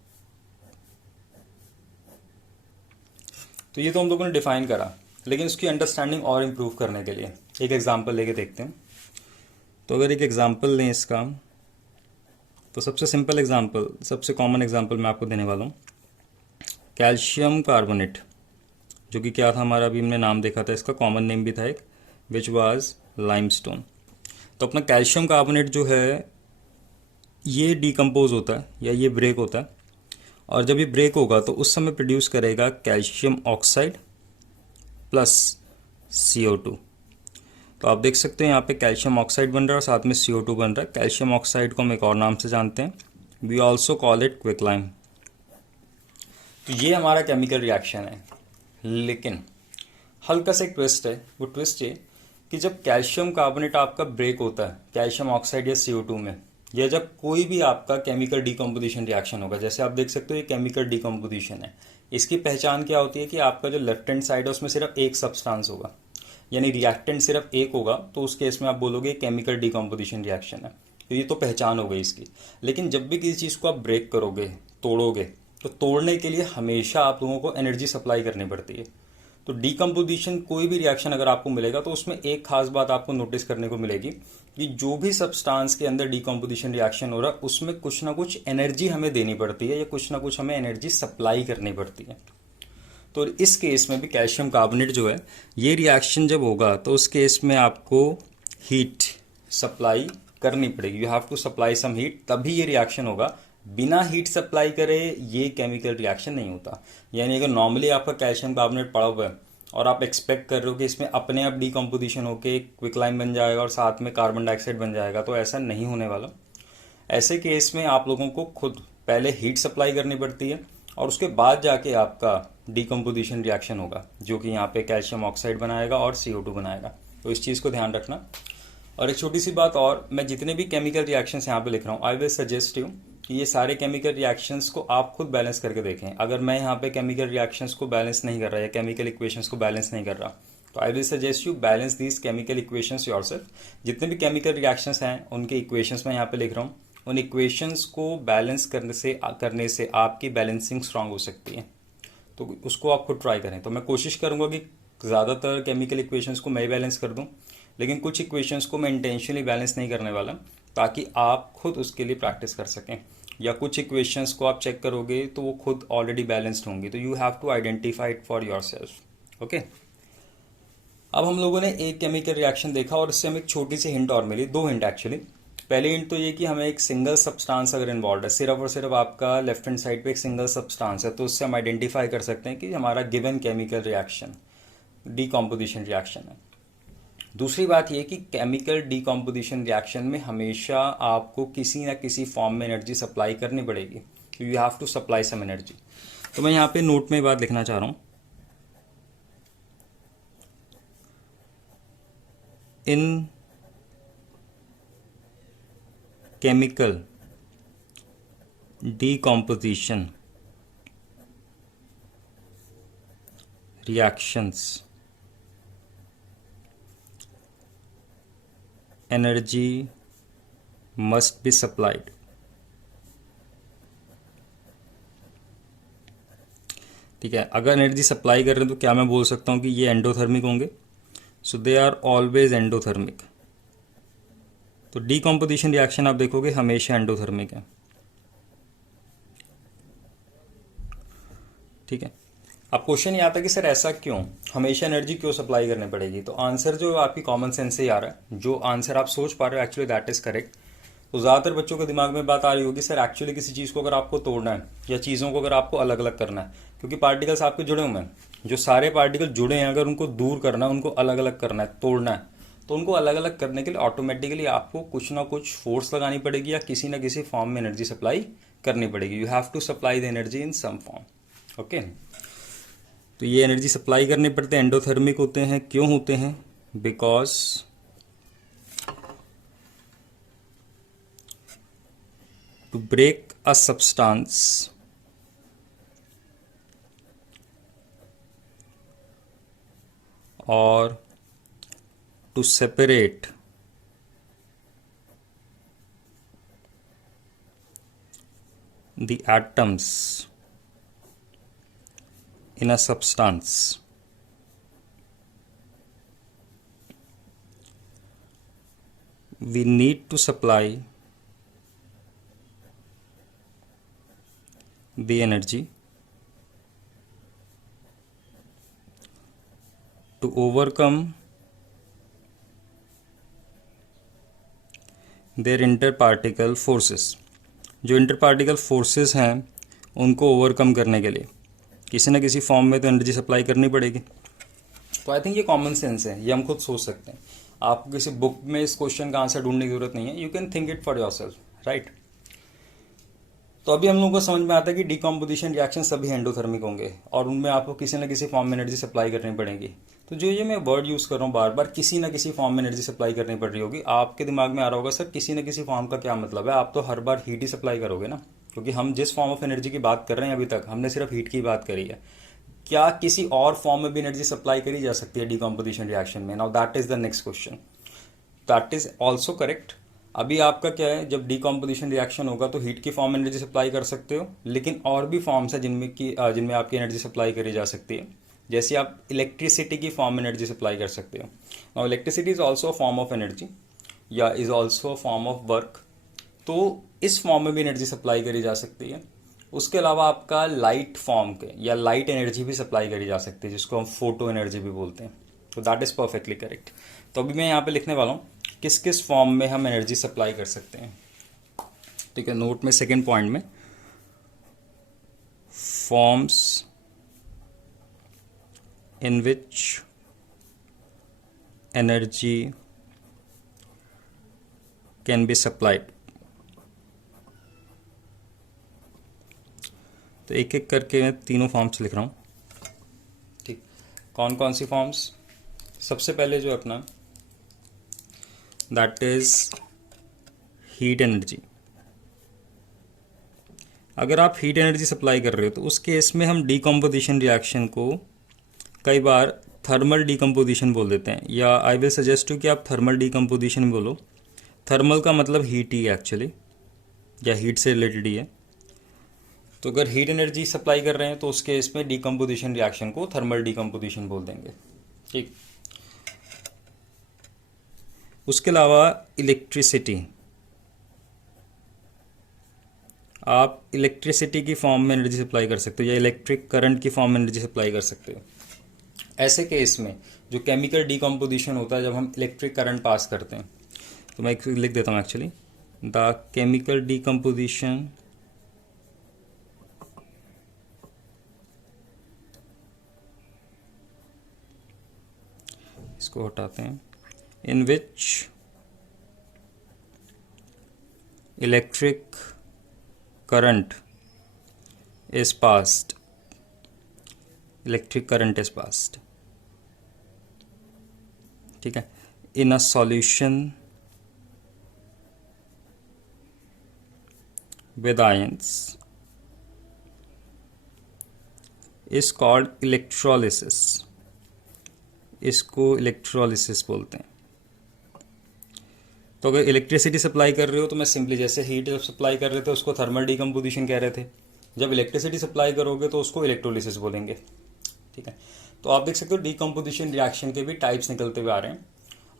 तो ये तो हम लोगों ने डिफाइन करा, लेकिन उसकी अंडरस्टैंडिंग और इम्प्रूव करने के लिए एक एग्जांपल लेके देखते हैं। तो अगर एक एग्जांपल लें इसका, तो सबसे सिंपल एग्जांपल, सबसे कॉमन एग्जांपल मैं आपको देने वाला हूँ, कैल्शियम कार्बोनेट, जो कि क्या था हमारा, अभी हमने नाम देखा था, इसका कॉमन नेम भी था एक, विच वाज लाइमस्टोन। तो अपना कैल्शियम कार्बोनेट जो है ये डिकम्पोज होता है या ये ब्रेक होता है, और जब ये ब्रेक होगा तो उस समय प्रोड्यूस करेगा कैल्शियम ऑक्साइड प्लस CO2। तो आप देख सकते हैं यहाँ पे कैल्शियम ऑक्साइड बन रहा है और साथ में CO2 बन रहा है। कैल्शियम ऑक्साइड को हम एक और नाम से जानते हैं, we also call it quicklime. तो ये हमारा केमिकल रिएक्शन है, लेकिन हल्का सा एक ट्विस्ट है। वो ट्विस्ट ये कि जब कैल्शियम कार्बोनेट आपका ब्रेक होता है कैल्शियम ऑक्साइड या CO2 में, या जब कोई भी आपका केमिकल डिकम्पोजिशन रिएक्शन होगा, जैसे आप देख सकते हो ये केमिकल डिकम्पोजिशन है, इसकी पहचान क्या होती है कि आपका जो लेफ्ट हैंड साइड है उसमें सिर्फ एक सब्सटेंस होगा, यानी रिएक्टेंट सिर्फ एक होगा, तो उस केस में आप बोलोगे केमिकल डिकम्पोजिशन रिएक्शन है। तो ये तो पहचान हो गई इसकी। लेकिन जब भी किसी चीज़ को आप ब्रेक करोगे, तोड़ोगे, तो तोड़ने के लिए हमेशा आप लोगों को एनर्जी सप्लाई करनी पड़ती है। तो डिकम्पोजिशन कोई भी रिएक्शन अगर आपको मिलेगा तो उसमें एक खास बात आपको नोटिस करने को मिलेगी कि जो भी सब्सटेंस के अंदर डिकम्पोजिशन रिएक्शन हो रहा है उसमें कुछ ना कुछ एनर्जी हमें देनी पड़ती है या कुछ ना कुछ हमें एनर्जी सप्लाई करनी पड़ती है। तो इस केस में भी कैल्शियम कार्बोनेट जो है, ये रिएक्शन जब होगा तो उस केस में आपको हीट सप्लाई करनी पड़ेगी, you have to supply some heat, तभी ये रिएक्शन होगा, बिना हीट सप्लाई करे ये केमिकल रिएक्शन नहीं होता। यानी अगर नॉर्मली आपका कैल्शियम कार्बोनेट पड़ा हुआ है और आप एक्सपेक्ट कर रहे हो कि इसमें अपने आप डीकम्पोजिशन होकर क्विकलाइन बन जाएगा और साथ में कार्बन डाइऑक्साइड बन जाएगा, तो ऐसा नहीं होने वाला। ऐसे केस में आप लोगों को खुद पहले हीट सप्लाई करनी पड़ती है और उसके बाद जाके आपका डीकम्पोजिशन रिएक्शन होगा, जो कि यहाँ पे कैल्शियम ऑक्साइड बनाएगा और CO2 बनाएगा। तो इस चीज़ को ध्यान रखना। और एक छोटी सी बात और, मैं जितने भी केमिकल रिएक्शंस यहाँ पे लिख रहा हूँ, आई विल सजेस्ट यू कि ये सारे केमिकल रिएक्शंस को आप खुद बैलेंस करके देखें। अगर मैं यहाँ पे केमिकल रिएक्शंस को बैलेंस नहीं कर रहा या केमिकल इक्वेशंस को बैलेंस नहीं कर रहा, तो आई will suggest you balance these chemical equations yourself. जितने भी केमिकल रिएक्शंस हैं उनके इक्वेशंस मैं यहाँ पे लिख रहा हूँ। उन इक्वेशंस को बैलेंस करने से आपकी बैलेंसिंग स्ट्रांग हो सकती है, तो उसको आप खुद ट्राई करें। तो मैं कोशिश करूँगा कि ज़्यादातर केमिकल इक्वेशंस को मैं बैलेंस कर दूँ, लेकिन कुछ इक्वेशंस को मैं इंटेंशनली बैलेंस नहीं करने वाला, ताकि आप खुद उसके लिए प्रैक्टिस कर सकें। या कुछ इक्वेशंस को आप चेक करोगे तो वो खुद ऑलरेडी बैलेंस्ड होंगी, तो you have to identify it for yourself. Okay, अब हम लोगों ने एक केमिकल रिएक्शन देखा और इससे हमें एक छोटी सी हिंट और मिली, 2 हिंट एक्चुअली। पहली हिंट तो ये कि हमें एक सिंगल सब्सटेंस अगर इन्वॉल्व है, सिर्फ और सिर्फ आपका लेफ्ट हैंड साइड पे एक सिंगल सब्सटेंस है, तो उससे हम आइडेंटिफाई कर सकते हैं कि हमारा given chemical reaction decomposition reaction है। दूसरी बात ये कि केमिकल डीकम्पोजिशन रिएक्शन में हमेशा आपको किसी ना किसी फॉर्म में एनर्जी सप्लाई करनी पड़ेगी, you have to supply some energy. तो मैं यहाँ पे नोट में बात लिखना चाह रहा हूँ, इन chemical decomposition reactions energy must be supplied। ठीक है, अगर एनर्जी सप्लाई कर रहे हैं तो क्या मैं बोल सकता हूँ कि ये एंडोथर्मिक होंगे? सो दे आर ऑलवेज एंडोथर्मिक। तो डीकम्पोजिशन रिएक्शन आप देखोगे हमेशा एंडोथर्मिक है। ठीक है, अब क्वेश्चन ये आता है कि सर ऐसा क्यों, हमेशा एनर्जी क्यों सप्लाई करनी पड़ेगी? तो आंसर जो आपकी कॉमन सेंस से ही आ रहा है, जो आंसर आप सोच पा रहे हो एक्चुअली दैट इज करेक्ट। तो ज़्यादातर बच्चों के दिमाग में बात आ रही होगी, सर एक्चुअली किसी चीज़ को अगर आपको तोड़ना है या चीज़ों को अगर आपको अलग अलग करना है, क्योंकि पार्टिकल्स आपके जुड़े हुए हैं, जो सारे पार्टिकल जुड़े हैं अगर उनको दूर करना है, उनको अलग अलग करना है, तोड़ना है, तो उनको अलग अलग करने के लिए ऑटोमेटिकली आपको कुछ ना कुछ फोर्स लगानी पड़ेगी या किसी ना किसी फॉर्म में एनर्जी सप्लाई करनी पड़ेगी। You have to supply the energy in some form. Okay, तो ये एनर्जी सप्लाई करने पड़ते हैं, एंडोथर्मिक होते हैं। क्यों होते हैं? Because to break a substance और to separate the atoms in a substance, we need to supply the energy to overcome their interparticle forces. जो इंटर पार्टिकल फोर्सेस हैं उनको ओवरकम करने के लिए किसी न किसी फॉर्म में तो एनर्जी सप्लाई करनी पड़ेगी। तो आई थिंक ये कॉमन सेंस है, ये हम खुद सोच सकते हैं। आपको किसी बुक में इस क्वेश्चन का आंसर ढूंढने की जरूरत नहीं है, you can think it for your self, right. तो अभी हम लोगों को समझ में आता है कि डीकम्पोजिशन रिएक्शन सभी एंडोथर्मिक होंगे और उनमें आपको किसी न किसी फॉर्म में एनर्जी सप्लाई करनी पड़ेगी। तो जो ये मैं वर्ड यूज़ कर रहा हूँ बार बार, किसी न किसी फॉर्म में एनर्जी सप्लाई करनी पड़ रही होगी, आपके दिमाग में आ रहा होगा सर किसी न किसी फॉर्म का क्या मतलब है? आप तो हर बार हीट ही सप्लाई करोगे ना, क्योंकि हम जिस फॉर्म ऑफ एनर्जी की बात कर रहे हैं अभी तक हमने सिर्फ हीट की बात करी है। क्या किसी और फॉर्म में भी एनर्जी सप्लाई करी जा सकती है डीकम्पोजिशन रिएक्शन में? Now that is the next question, that is also correct. अभी आपका क्या है, जब डीकम्पोजिशन रिएक्शन होगा तो हीट की फॉर्म में एनर्जी सप्लाई कर सकते हो, लेकिन और भी फॉर्म्स है जिनमें आपकी एनर्जी सप्लाई करी जा सकती है। जैसे आप इलेक्ट्रिसिटी की फॉर्म में एनर्जी सप्लाई कर सकते हो। Now electricity is also a form of energy या is also a form of work, तो इस फॉर्म में भी एनर्जी सप्लाई करी जा सकती है। उसके अलावा आपका लाइट फॉर्म के या लाइट एनर्जी भी सप्लाई करी जा सकती है, जिसको हम फोटो एनर्जी भी बोलते हैं। तो दैट इज़ परफेक्टली करेक्ट। तो अभी मैं यहाँ पे लिखने वाला हूँ किस किस फॉर्म में हम एनर्जी सप्लाई कर सकते हैं। ठीक है, नोट में सेकेंड पॉइंट में forms in which energy can be supplied. तो एक एक करके मैं तीनों फॉर्म्स लिख रहा हूँ। ठीक, कौन कौन सी फॉर्म्स? सबसे पहले जो अपना दैट इज हीट एनर्जी। अगर आप हीट एनर्जी सप्लाई कर रहे हो तो उस केस में हम डीकम्पोजिशन रिएक्शन को कई बार थर्मल डीकम्पोजिशन बोल देते हैं, या आई विल सजेस्ट टू कि आप थर्मल डीकम्पोजिशन बोलो। थर्मल का मतलब हीट ही है एक्चुअली, या हीट से रिलेटेड ही है। तो अगर हीट एनर्जी सप्लाई कर रहे हैं तो उस केस में डीकम्पोजिशन रिएक्शन को थर्मल डीकम्पोजिशन बोल देंगे। ठीक, उसके अलावा इलेक्ट्रिसिटी, आप इलेक्ट्रिसिटी की फॉर्म में एनर्जी सप्लाई कर सकते हो या इलेक्ट्रिक करंट की फॉर्म में एनर्जी सप्लाई कर सकते हो। ऐसे केस में जो केमिकल डीकम्पोजिशन होता है जब हम इलेक्ट्रिक करंट पास करते हैं, तो मैं एक लिख देता हूँ एक्चुअली, द केमिकल डीकम्पोजिशन इसको हटाते हैं, in which electric current is passed, electric current is passed, ठीक है, in a solution with ions is called electrolysis। इसको इलेक्ट्रोलिसिस बोलते हैं। तो अगर इलेक्ट्रिसिटी सप्लाई कर रहे हो तो मैं सिंपली जैसे हीट जब सप्लाई कर रहे थे उसको थर्मल डीकम्पोजिशन कह रहे थे, जब इलेक्ट्रिसिटी सप्लाई करोगे तो उसको इलेक्ट्रोलिसिस बोलेंगे। ठीक है, तो आप देख सकते हो डीकम्पोजिशन रिएक्शन के भी टाइप्स निकलते हुए आ रहे हैं।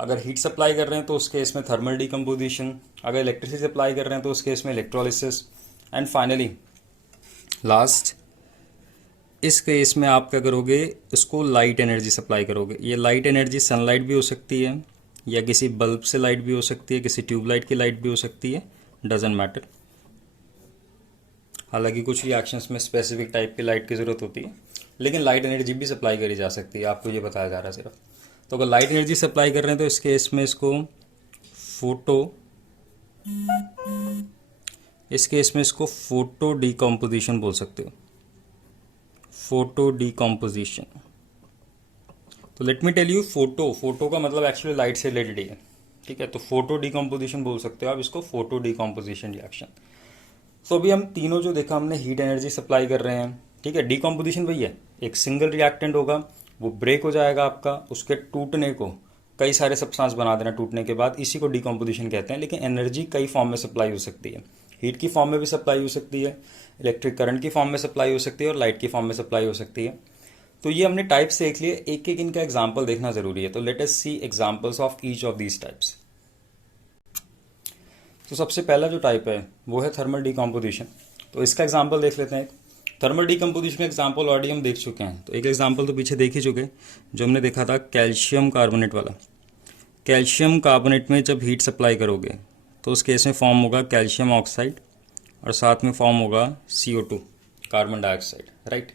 अगर हीट सप्लाई कर रहे हैं तो उस केस में थर्मल डीकम्पोजिशन, अगर इलेक्ट्रिसिटी सप्लाई कर रहे हैं तो उस केस में इलेक्ट्रोलिसिस, एंड फाइनली लास्ट इस केस में आप क्या करोगे, इसको लाइट एनर्जी सप्लाई करोगे। ये लाइट एनर्जी सनलाइट भी हो सकती है, या किसी बल्ब से लाइट भी हो सकती है, किसी ट्यूबलाइट की लाइट भी हो सकती है, डजेंट मैटर। हालांकि कुछ रिएक्शंस में स्पेसिफिक टाइप की लाइट की ज़रूरत होती है, लेकिन लाइट एनर्जी भी सप्लाई करी जा सकती है, आपको ये बताया जा रहा है सिर्फ। तो अगर लाइट एनर्जी सप्लाई कर रहे हैं तो इस केस में इसको फोटो डीकम्पोजिशन बोल सकते हो, फोटो डीकम्पोजिशन। तो let me tell you, photo का मतलब एक्चुअली लाइट से रिलेटेड ही है। ठीक है, तो फोटो डीकम्पोजिशन बोल सकते हो आप इसको, फोटो डीकम्पोजिशन रिएक्शन। तो अभी हम तीनों जो देखा हमने, हीट एनर्जी सप्लाई कर रहे हैं, ठीक है, डीकम्पोजिशन वही है, एक सिंगल रिएक्टेंट होगा, वो ब्रेक हो जाएगा आपका, उसके टूटने को कई सारे सब्सटेंस बना देना टूटने के बाद, इसी को डीकम्पोजिशन कहते हैं। लेकिन एनर्जी कई फॉर्म में सप्लाई हो सकती है, हीट की फॉर्म में भी सप्लाई हो सकती है, इलेक्ट्रिक करंट की फॉर्म में सप्लाई हो सकती है, और लाइट की फॉर्म में सप्लाई हो सकती है। तो ये हमने टाइप्स देख लिए, एक एक इनका एग्जाम्पल देखना जरूरी है। तो let us see examples of each of these types. तो सबसे पहला जो टाइप है वो है थर्मल डीकम्पोजिशन। तो इसका एग्जाम्पल देख लेते हैं। थर्मल डीकम्पोजिशन का एग्जाम्पल ऑलरेडी हम देख चुके हैं, तो एक एग्जाम्पल तो पीछे देख ही चुके, जो हमने देखा था कैल्शियम कार्बोनेट वाला। कैल्शियम कार्बोनेट में जब हीट सप्लाई करोगे तो उस केस में फॉर्म होगा कैल्शियम ऑक्साइड, और साथ में फॉर्म होगा CO2, कार्बन डाइऑक्साइड, राइट।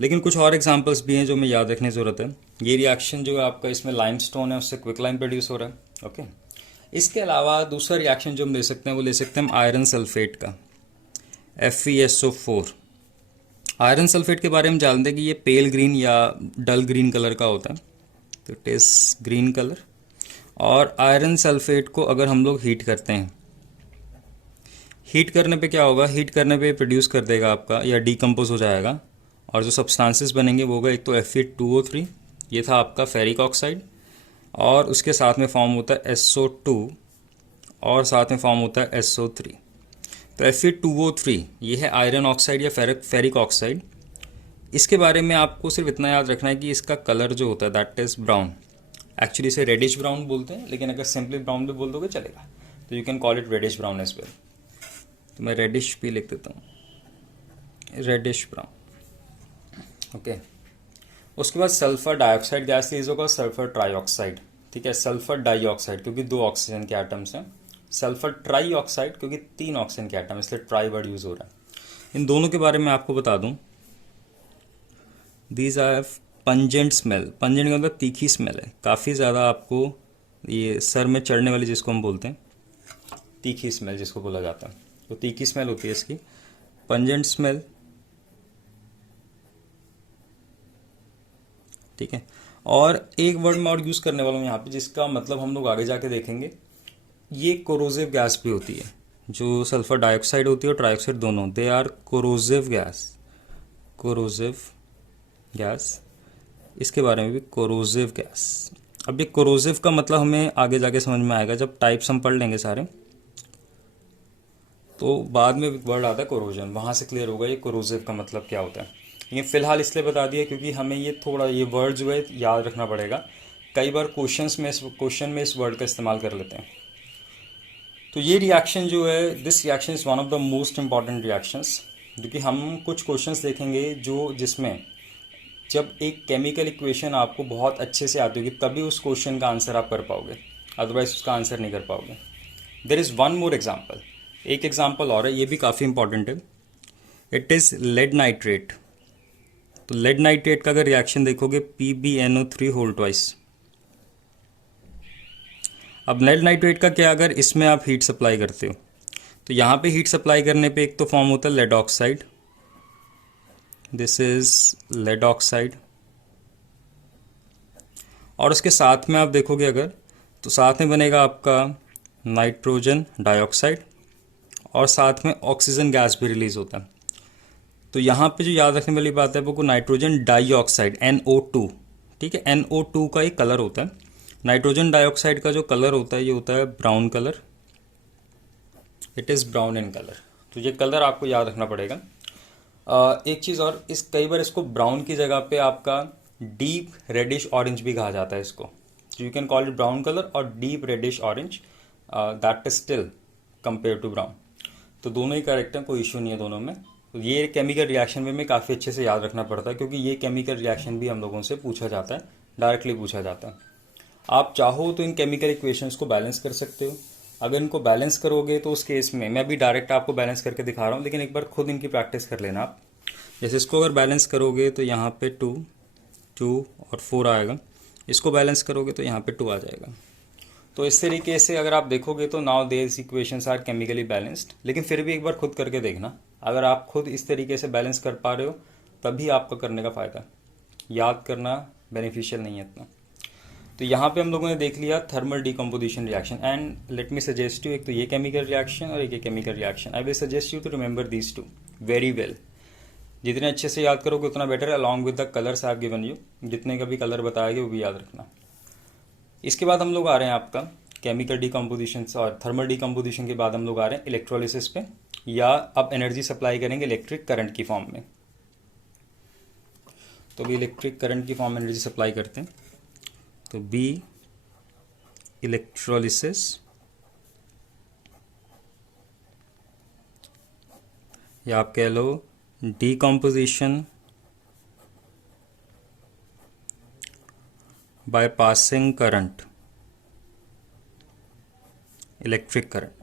लेकिन कुछ और एग्जांपल्स भी हैं जो हमें याद रखने की ज़रूरत है। ये रिएक्शन जो है आपका, इसमें लाइमस्टोन है, उससे क्विकलाइम प्रोड्यूस हो रहा है, ओके। इसके अलावा दूसरा रिएक्शन जो हम ले सकते हैं वो ले सकते हैं आयरन सल्फेट का, FeSO4। आयरन सल्फेट के बारे में जानते हैं कि ये पेल ग्रीन या डल ग्रीन कलर का होता है, तो इट इज़ ग्रीन कलर। और आयरन सल्फेट को अगर हम लोग हीट करते हैं, हीट करने पे क्या होगा, हीट करने पे प्रोड्यूस कर देगा आपका, या डीकम्पोज हो जाएगा, और जो सब्सटेंसेस बनेंगे वो होगा, एक तो Fe2O3, ये था आपका फेरिक ऑक्साइड, और उसके साथ में फॉर्म होता है SO2, और साथ में फॉर्म होता है SO3। तो Fe2O3 ये है आयरन ऑक्साइड या फेरिक ऑक्साइड। इसके बारे में आपको सिर्फ इतना याद रखना है कि इसका कलर जो होता है दैट इज़ ब्राउन। एक्चुअली इसे रेडिश ब्राउन बोलते हैं, लेकिन अगर सिंपली ब्राउन भी बोल दोगे चलेगा, तो you can call it reddish brown as well. तो मैं रेडिश भी लिख देता हूँ, रेडिश ब्राउन, ओके। उसके बाद सल्फर डाइऑक्साइड गैस रिलीज होगा, सल्फर ट्राइऑक्साइड, ठीक है, सल्फर डाइऑक्साइड, क्योंकि 2 ऑक्सीजन के एटम्स हैं, सल्फर ट्राई ऑक्साइड, क्योंकि 3 ऑक्सीजन के एटम इसलिए ट्राई वर्ड यूज़ हो रहा है। इन दोनों के बारे में आपको बता दूं, these are pungent smell. Pungent का मतलब तीखी स्मेल है, काफ़ी ज़्यादा आपको ये सर में चढ़ने वाली, जिसको हम बोलते हैं तीखी स्मेल जिसको बोला जाता है, तो तीखी स्मेल होती है इसकी, पंजेंट स्मेल। ठीक है, और एक वर्ड मैं और यूज़ करने वाला हूँ यहाँ पे, जिसका मतलब हम लोग आगे जाके देखेंगे। ये कोरोसिव गैस भी होती है, जो सल्फर डाइऑक्साइड होती है और ट्राइऑक्साइड दोनों, they are corrosive gas. Corrosive gas, इसके बारे में भी कोरोसिव गैस। अब ये कोरोसिव का मतलब हमें आगे जाके समझ में आएगा, जब टाइप्स हम पढ़ लेंगे सारे, तो बाद में वर्ड आता है कोरोजन, वहाँ से क्लियर होगा ये कोरोसिव का मतलब क्या होता है। ये फ़िलहाल इसलिए बता दिया क्योंकि हमें ये थोड़ा ये वर्ड जो है याद रखना पड़ेगा, कई बार क्वेश्चन में इस वर्ड का इस्तेमाल कर लेते हैं। तो ये रिएक्शन जो है, this reaction is one of the most important reactions, क्योंकि हम कुछ क्वेश्चंस देखेंगे जिसमें जब एक केमिकल इक्वेशन आपको बहुत अच्छे से आती होगी तभी उस क्वेश्चन का आंसर आप कर पाओगे, अदरवाइज उसका आंसर नहीं कर पाओगे। There is one more example, एक एग्जाम्पल और है, ये भी काफ़ी इंपॉर्टेंट है। It is lead nitrate. तो लेड नाइट्रेट का अगर रिएक्शन देखोगे, PbNO3 होल ट्वाइस। अब लेड नाइट्रेट का क्या, अगर इसमें आप हीट सप्लाई करते हो तो यहाँ पे हीट सप्लाई करने पे एक तो फॉर्म होता है lead oxide, this is lead oxide, और उसके साथ में आप देखोगे अगर, तो साथ में बनेगा आपका नाइट्रोजन डाइऑक्साइड, और साथ में ऑक्सीजन गैस भी रिलीज होता है। तो यहाँ पे जो याद रखने वाली बात है वो नाइट्रोजन डाइऑक्साइड NO2, ठीक है, NO2 का एक कलर होता है। नाइट्रोजन डाइऑक्साइड का जो कलर होता है ये होता है brown colour, it is brown in colour. तो ये कलर आपको याद रखना पड़ेगा। एक चीज़ और, कई बार इसको ब्राउन की जगह पे आपका डीप रेडिश ऑरेंज भी कहा जाता है इसको, you can call it brown colour और deep reddish orange, that is still compare to brown. तो दोनों ही करेक्ट हैं, कोई इशू नहीं है दोनों में। तो ये केमिकल रिएक्शन में हमें काफ़ी अच्छे से याद रखना पड़ता है, क्योंकि ये केमिकल रिएक्शन भी हम लोगों से पूछा जाता है, डायरेक्टली पूछा जाता है। आप चाहो तो इन केमिकल इक्वेशंस को बैलेंस कर सकते हो। अगर इनको बैलेंस करोगे तो उस केस में, मैं भी डायरेक्ट आपको बैलेंस करके दिखा रहा हूँ, लेकिन एक बार खुद इनकी प्रैक्टिस कर लेना आप। जैसे इसको अगर बैलेंस करोगे तो यहाँ पे 2 और 4 आएगा, इसको बैलेंस करोगे तो यहाँ पे 2 आ जाएगा। तो इस तरीके से अगर आप देखोगे तो now their equations are chemically balanced. लेकिन फिर भी एक बार खुद करके देखना, अगर आप खुद इस तरीके से बैलेंस कर पा रहे हो तभी आपका करने का फ़ायदा, याद करना बेनिफिशियल नहीं है इतना। तो यहाँ पे हम लोगों ने देख लिया thermal decomposition reaction, and let me suggest you, एक तो ये केमिकल रिएक्शन और एक ये chemical reaction. I will suggest you to remember these two very well. जितने अच्छे से याद करोगे उतना बेटर है, along with the colours I have given you, जितने का भी कलर बताया गया वो भी याद रखना। इसके बाद हम लोग आ रहे हैं आपका केमिकल डिकम्पोजिशन और थर्मल डिकम्पोजिशन के बाद हम लोग आ रहे हैं इलेक्ट्रोलिसिस पे, या अब एनर्जी सप्लाई करेंगे इलेक्ट्रिक करंट की फॉर्म में। तो भी इलेक्ट्रिक करंट की फॉर्म में एनर्जी सप्लाई करते हैं। तो बी इलेक्ट्रोलिसिस, या आप कह लो decomposition by passing current, electric current.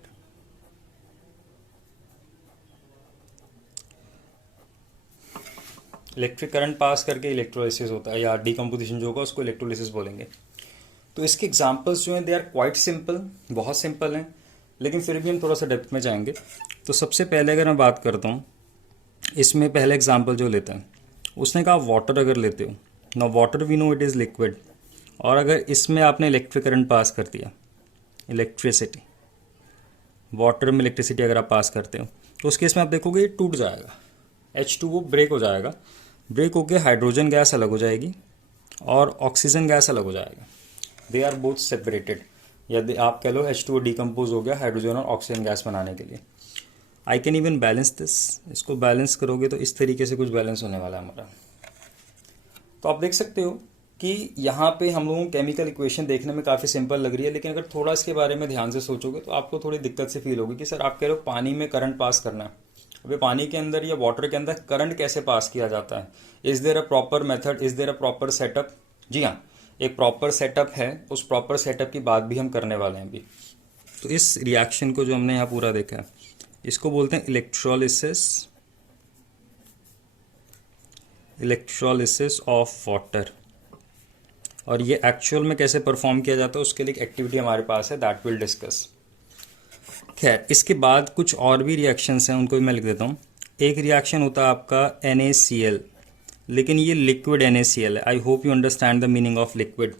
Electric current pass करके इलेक्ट्रोलिसिस होता है, या डिकम्पोजिशन जो होगा उसको इलेक्ट्रोलिसिस बोलेंगे। तो इसके एग्जांपल्स जो हैं दे आर क्वाइट सिंपल, बहुत सिंपल हैं, लेकिन फिर भी हम थोड़ा सा डेप्थ में जाएंगे। तो सबसे पहले अगर मैं बात करता हूँ, इसमें पहले एग्जांपल जो लेते हैं, उसने कहा वाटर अगर लेते हो ना, water we know it is liquid, और अगर इसमें आपने इलेक्ट्रिक करंट पास कर दिया, इलेक्ट्रिसिटी, वाटर में इलेक्ट्रिसिटी अगर आप पास करते हो तो उस केस में आप देखोगे ये टूट जाएगा, H2O ब्रेक हो जाएगा, ब्रेक होकर हाइड्रोजन गैस अलग हो जाएगी और ऑक्सीजन गैस अलग हो जाएगा, दे आर बोथ सेपरेटेड, या आप कह लो H2O डिकम्पोज हो गया हाइड्रोजन और ऑक्सीजन गैस बनाने के लिए। I can even balance this, इसको बैलेंस करोगे तो इस तरीके से कुछ बैलेंस होने वाला है हमारा। तो आप देख सकते हो कि यहाँ पे हम लोगों को केमिकल इक्वेशन देखने में काफ़ी सिंपल लग रही है, लेकिन अगर थोड़ा इसके बारे में ध्यान से सोचोगे तो आपको थोड़ी दिक्कत से फील होगी कि सर आप कह रहे हो पानी में करंट पास करना है। अभी पानी के अंदर या वाटर के अंदर करंट कैसे पास किया जाता है? Is there a proper method, is there a proper setup? जी हाँ, एक प्रॉपर सेटअप है, उस प्रॉपर सेटअप की बात भी हम करने वाले हैं अभी। तो इस रिएक्शन को जो हमने यहाँ पूरा देखा है इसको बोलते हैं इलेक्ट्रोलिसिस ऑफ वाटर। और ये एक्चुअल में कैसे परफॉर्म किया जाता है उसके लिए एक एक्टिविटी हमारे पास है, दैट विल डिस्कस। खैर, इसके बाद कुछ और भी रिएक्शंस हैं, उनको भी मैं लिख देता हूँ। एक रिएक्शन होता है आपका NaCl, लेकिन ये लिक्विड NaCl है। I hope you understand the meaning of liquid.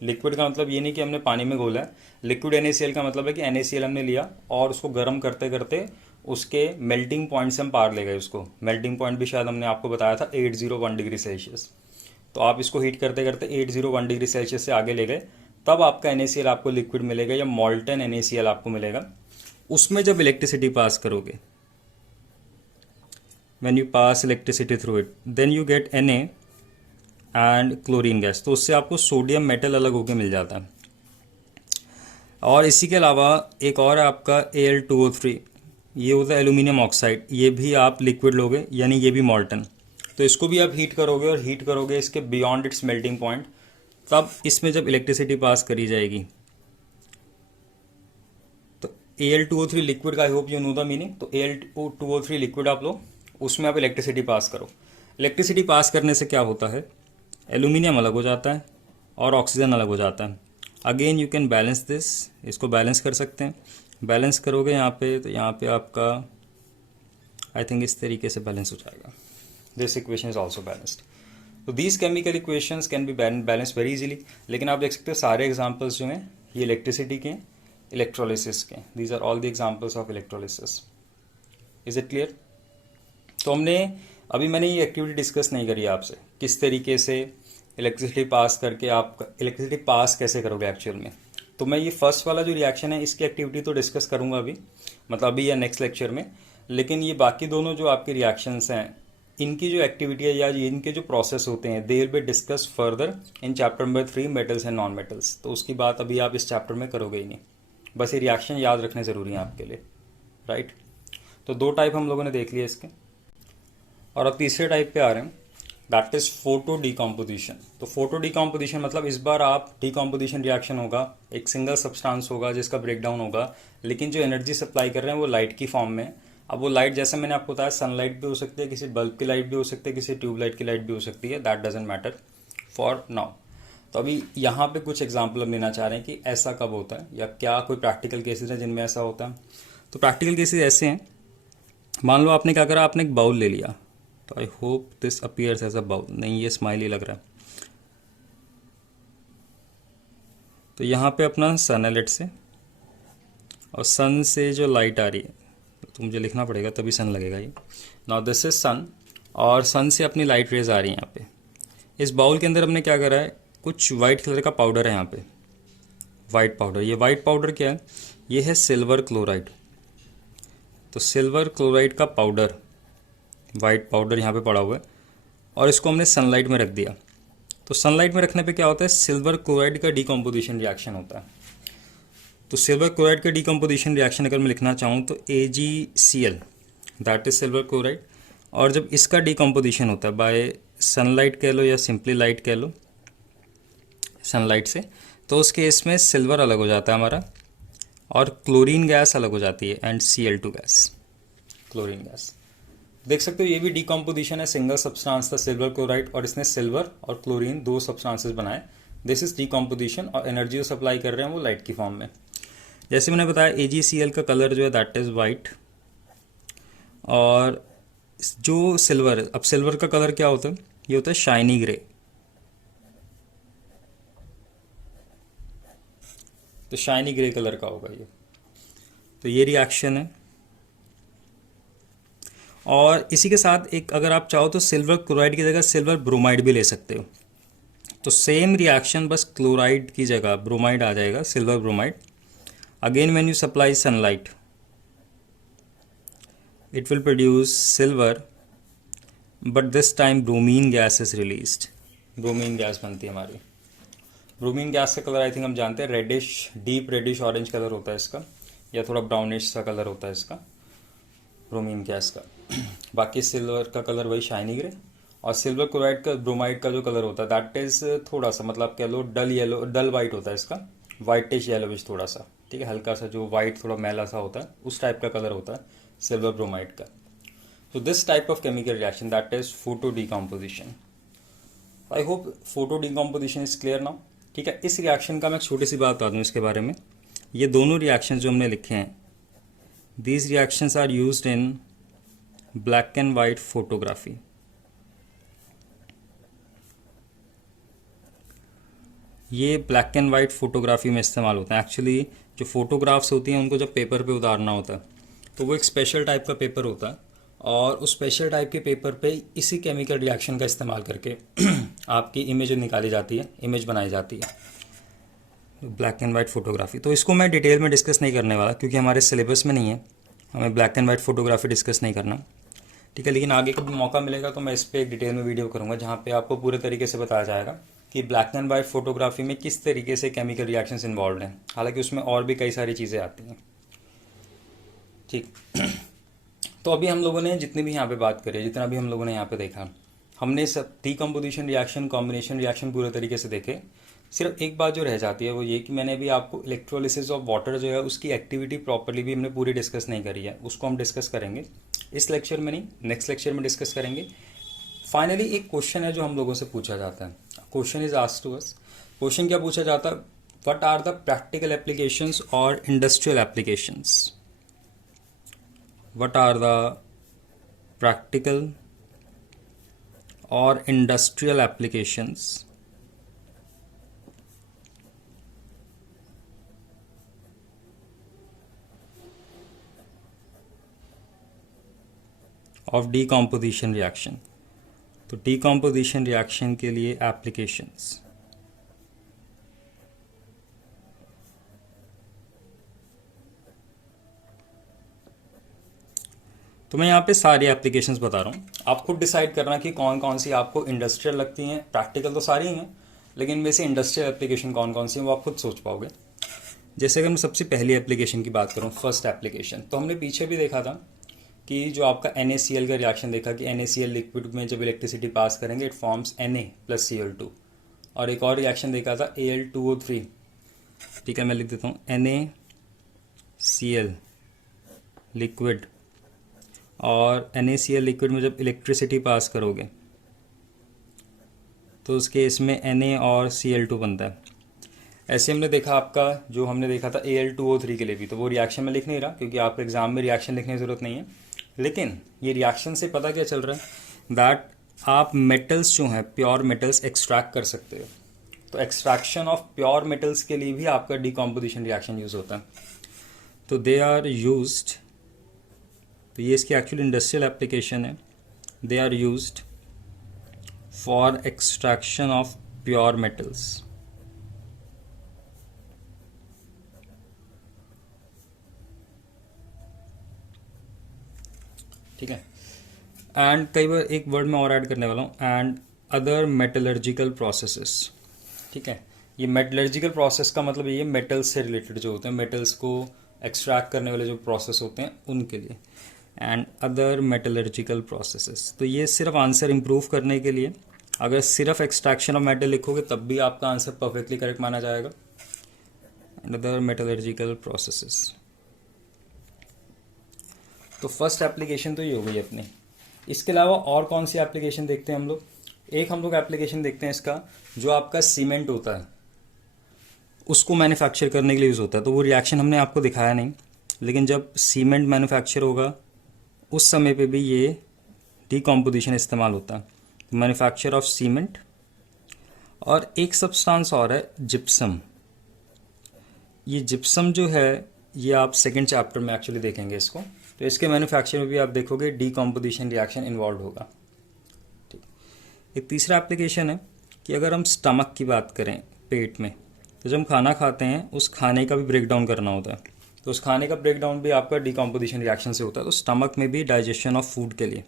Liquid का मतलब ये नहीं कि हमने पानी में घोला है। लिक्विड NaCl का मतलब है कि NaCl हमने लिया और उसको गर्म करते करते उसके मेल्टिंग पॉइंट से हम पार ले गए उसको। मेल्टिंग पॉइंट भी शायद हमने आपको बताया था 801 डिग्री सेल्सियस। तो आप इसको हीट करते करते 801 डिग्री सेल्सियस से आगे ले गए, तब आपका NaCl आपको लिक्विड मिलेगा या मॉल्टन NaCl आपको मिलेगा। उसमें जब इलेक्ट्रिसिटी पास करोगे, when you pass electricity through it, then you get Na and chlorine gas. तो उससे आपको सोडियम मेटल अलग होकर मिल जाता है। और इसी के अलावा एक और है आपका Al2O3, ये होता है एल्यूमिनियम ऑक्साइड। ये भी आप लिक्विड लोगे, यानी ये भी मॉल्टन। तो इसको भी आप हीट करोगे और हीट करोगे इसके बियॉन्ड इट्स मेल्टिंग पॉइंट, तब इसमें जब इलेक्ट्रिसिटी पास करी जाएगी तो Al2O3 लिक्विड का, I hope you know the meaning. तो Al2O3 लिक्विड आप लो, उसमें आप इलेक्ट्रिसिटी पास करो। इलेक्ट्रिसिटी पास करने से क्या होता है, एल्यूमिनियम अलग हो जाता है और ऑक्सीजन अलग हो जाता है। Again you can balance this, इसको बैलेंस कर सकते हैं। बैलेंस करोगे यहाँ पे, तो यहाँ पे आपका आई थिंक इस तरीके से बैलेंस हो जाएगा। This equation is also balanced. तो these chemical equations can be balance very easily. लेकिन आप देख सकते हो सारे एग्जाम्पल्स जो हैं ये इलेक्ट्रिसिटी के, इलेक्ट्रोलिसिस के। These are all the examples of electrolysis. Is it clear? तो मैंने ये एक्टिविटी डिस्कस नहीं करी आपसे, किस तरीके से इलेक्ट्रिसिटी पास करके आप इलेक्ट्रिसिटी पास कैसे करोगे एक्चुअल में। तो मैं ये फर्स्ट वाला जो रिएक्शन है इसकी एक्टिविटी तो डिस्कस करूँगा अभी, मतलब अभी या नेक्स्ट लेक्चर में। लेकिन ये बाकी दोनों जो आपके रिएक्शंस हैं इनकी जो एक्टिविटी है या इनके जो प्रोसेस होते हैं they will be discuss further in chapter number 3 metals and non metals. तो उसकी बात अभी आप इस चैप्टर में करोगे ही नहीं, बस ये रिएक्शन याद रखने ज़रूरी हैं आपके लिए, राइट। तो दो टाइप हम लोगों ने देख लिए इसके, और अब तीसरे टाइप पे आ रहे हैं, दैट इज फोटो डिकम्पोजिशन। तो फोटो डिकम्पोजिशन मतलब इस बार आप डिकम्पोजिशन रिएक्शन होगा, एक सिंगल सब्सटेंस होगा जिसका ब्रेकडाउन होगा, लेकिन जो एनर्जी सप्लाई कर रहे हैं वो लाइट की फॉर्म में। अब वो लाइट जैसे मैंने आपको बताया सनलाइट भी हो सकती है, किसी बल्ब की लाइट भी हो सकती है, किसी ट्यूबलाइट की लाइट भी हो सकती है, that doesn't matter for now. तो अभी यहाँ पे कुछ एग्जाम्पल हम लेना चाह रहे हैं कि ऐसा कब होता है या क्या कोई प्रैक्टिकल केसेस हैं जिनमें ऐसा होता है। तो प्रैक्टिकल केसेस ऐसे हैं, मान लो आपने क्या करा, आपने एक बाउल ले लिया। तो I hope this appears as a bowl, नहीं ये स्माइली लग रहा है। तो यहाँ पे अपना सन है लेट से, और सन से जो लाइट आ रही है तो मुझे लिखना पड़ेगा तभी सन लगेगा ये। नाउ दिस इज सन, और सन से अपनी लाइट रेज आ रही है यहाँ पे। इस बाउल के अंदर हमने क्या करा है, कुछ वाइट कलर का पाउडर है यहाँ पे, वाइट पाउडर। ये वाइट पाउडर क्या है, ये है सिल्वर क्लोराइड। तो सिल्वर क्लोराइड का पाउडर, वाइट पाउडर यहाँ पे पड़ा हुआ है, और इसको हमने सनलाइट में रख दिया। तो सनलाइट में रखने पे क्या होता है, सिल्वर क्लोराइड का डिकम्पोजिशन रिएक्शन होता है। तो सिल्वर क्लोराइड का डिकम्पोजिशन रिएक्शन अगर मैं लिखना चाहूँ तो AgCl, that is silver chloride. और जब इसका डिकम्पोजिशन होता है बाय सनलाइट कह लो या सिंपली लाइट कह लो, सनलाइट से, तो उस केस में सिल्वर अलग हो जाता है हमारा और क्लोरीन गैस अलग हो जाती है, and Cl2 gas, chlorine gas. देख सकते हो ये भी डिकम्पोजिशन है, सिंगल सब्सटेंस था सिल्वर क्लोराइड और इसने सिल्वर और क्लोरीन दो सब्सटेंसेस बनाए। दिस इज डिकम्पोजिशन, और एनर्जी जो सप्लाई कर रहे हैं वो लाइट की फॉर्म में। जैसे मैंने बताया AgCl का कलर जो है दैट इज़ वाइट, और जो सिल्वर, अब सिल्वर का कलर क्या होता है, ये होता है शाइनी ग्रे। तो शाइनी ग्रे कलर का होगा ये। तो ये रिएक्शन है। और इसी के साथ एक अगर आप चाहो तो सिल्वर क्लोराइड की जगह सिल्वर ब्रोमाइड भी ले सकते हो। तो सेम रिएक्शन, बस क्लोराइड की जगह ब्रोमाइड आ जाएगा, silver bromide. Again when you supply sunlight it will produce silver, but this time bromine gas is released। Bromine gas बनती है हमारी। ब्रोमीन गैस का कलर आई थिंक हम जानते हैं, reddish, deep reddish orange colour होता है इसका, या थोड़ा ब्राउनिश सा कलर होता है इसका ब्रोमीन गैस का। बाकी सिल्वर का कलर वही शाइनी ग्रे, और सिल्वर क्लोराइड का, ब्रोमाइड का जो कलर होता है दैट इज थोड़ा सा, मतलब कह लो डल येलो, डल वाइट होता है इसका, वाइटिश येलोविश थोड़ा सा, ठीक है, हल्का सा जो वाइट थोड़ा मैला सा होता है उस टाइप का कलर होता है सिल्वर ब्रोमाइड का। तो this type of chemical reaction that is photo decomposition. I hope photo decomposition is clear now. ठीक है, इस रिएक्शन का मैं छोटी सी बात बता दूँ इसके बारे में। ये दोनों रिएक्शन जो हमने लिखे हैं, these reactions are used in black and white photography. ये ब्लैक एंड वाइट फोटोग्राफी में इस्तेमाल होता है। एक्चुअली जो फोटोग्राफ्स होती हैं उनको जब पेपर पे उतारना होता है तो वो एक स्पेशल टाइप का पेपर होता है, और उस स्पेशल टाइप के पेपर पे इसी केमिकल रिएक्शन का इस्तेमाल करके आपकी इमेज निकाली जाती है, इमेज बनाई जाती है ब्लैक एंड वाइट फोटोग्राफी। तो इसको मैं डिटेल में डिस्कस नहीं करने वाला क्योंकि हमारे सिलेबस में नहीं है, हमें black and white photography discuss नहीं करना। ठीक है, लेकिन आगे कभी मौका मिलेगा तो मैं इस पर एक डिटेल में वीडियो करूँगा जहाँ पे आपको पूरे तरीके से बताया जाएगा कि ब्लैक एंड वाइट फोटोग्राफी में किस तरीके से केमिकल रिएक्शंस इन्वॉल्व हैं। हालांकि उसमें और भी कई सारी चीज़ें आती हैं। ठीक तो अभी हम लोगों ने जितनी भी यहाँ पे बात करी, जितना भी हम लोगों ने यहाँ पे देखा, हमने सब डिकम्पोजिशन रिएक्शन, कॉम्बिनेशन रिएक्शन पूरे तरीके से देखे। सिर्फ एक बात जो रह जाती है वो ये कि मैंने अभी आपको इलेक्ट्रोलिसिस ऑफ वाटर जो है उसकी एक्टिविटी प्रॉपर्ली भी हमने पूरी डिस्कस नहीं करी है, उसको हम डिस्कस करेंगे इस लेक्चर में, नहीं नेक्स्ट लेक्चर में डिस्कस करेंगे। फाइनली एक क्वेश्चन है जो हम लोगों से पूछा जाता है, question is asked to us. Question क्या पूछा जाता है? What are the practical applications और industrial applications? What are the practical और industrial applications of decomposition reaction? तो डिकम्पोजिशन रिएक्शन के लिए एप्लीकेशंस, तो मैं यहाँ पे सारी एप्लीकेशंस बता रहा हूँ, आप खुद डिसाइड करना कि कौन कौन सी आपको इंडस्ट्रियल लगती हैं। प्रैक्टिकल तो सारी ही हैं लेकिन वैसे इंडस्ट्रियल एप्लीकेशन कौन कौन सी हैं वो आप खुद सोच पाओगे। जैसे अगर मैं सबसे पहली एप्लीकेशन की बात करूँ, फर्स्ट एप्लीकेशन, तो हमने पीछे भी देखा था कि जो आपका NaCl का रिएक्शन देखा कि NaCl लिक्विड में जब इलेक्ट्रिसिटी पास करेंगे इट फॉर्म्स Na+Cl2, और एक और रिएक्शन देखा था Al2O3। ठीक है, मैं लिख देता हूँ NaCl लिक्विड, और NaCl लिक्विड में जब इलेक्ट्रिसिटी पास करोगे तो उस केस में Na और Cl2 बनता है। ऐसे हमने देखा आपका जो हमने देखा था Al2O3 के लिए भी, तो वो रिएक्शन में लिख नहीं रहा क्योंकि आपको एग्जाम में रिएक्शन लिखने की ज़रूरत नहीं है, लेकिन ये रिएक्शन से पता क्या चल रहा है दैट आप मेटल्स जो हैं प्योर मेटल्स एक्सट्रैक्ट कर सकते हो। तो एक्सट्रैक्शन ऑफ प्योर मेटल्स के लिए भी आपका डिकम्पोजिशन रिएक्शन यूज़ होता है। तो दे आर यूज्ड, तो ये इसकी एक्चुअल इंडस्ट्रियल एप्लीकेशन है, they are used for extraction of pure metals. ठीक है, एंड कई बार एक वर्ड में और ऐड करने वाला हूँ, एंड अदर मेटलर्जिकल प्रोसेसेस। ठीक है, ये मेटलर्जिकल प्रोसेस का मतलब ये मेटल्स से रिलेटेड जो होते हैं, मेटल्स को एक्सट्रैक्ट करने वाले जो प्रोसेस होते हैं उनके लिए, एंड अदर मेटलर्जिकल प्रोसेसेस। तो ये सिर्फ आंसर इम्प्रूव करने के लिए, अगर सिर्फ एक्सट्रैक्शन ऑफ मेटल लिखोगे तब भी आपका आंसर परफेक्टली करेक्ट माना जाएगा। एंड अदर मेटलर्जिकल प्रोसेसेस, तो फर्स्ट एप्लीकेशन तो ये हो गई अपनी। इसके अलावा और कौन सी एप्लीकेशन देखते हैं हम लोग? एक हम लोग एप्लीकेशन देखते हैं इसका, जो आपका सीमेंट होता है उसको मैन्युफैक्चर करने के लिए यूज़ होता है। तो वो रिएक्शन हमने आपको दिखाया नहीं, लेकिन जब सीमेंट मैन्युफैक्चर होगा उस समय पे भी ये डिकम्पोजिशन इस्तेमाल होता है, मैन्युफैक्चर ऑफ सीमेंट। और एक सब्सटेंस और है जिप्सम। ये जिप्सम जो है ये आप सेकंड चैप्टर में एक्चुअली देखेंगे इसको, तो इसके मैन्युफैक्चर में भी आप देखोगे डिकम्पोजिशन रिएक्शन इन्वॉल्व होगा। ठीक, एक तीसरा एप्लीकेशन है कि अगर हम स्टमक की बात करें, पेट में, तो जब हम खाना खाते हैं उस खाने का भी ब्रेक डाउन करना होता है, तो उस खाने का ब्रेक डाउन भी आपका डिकम्पोजिशन रिएक्शन से होता है। तो स्टमक में भी डाइजेशन ऑफ फूड के लिए,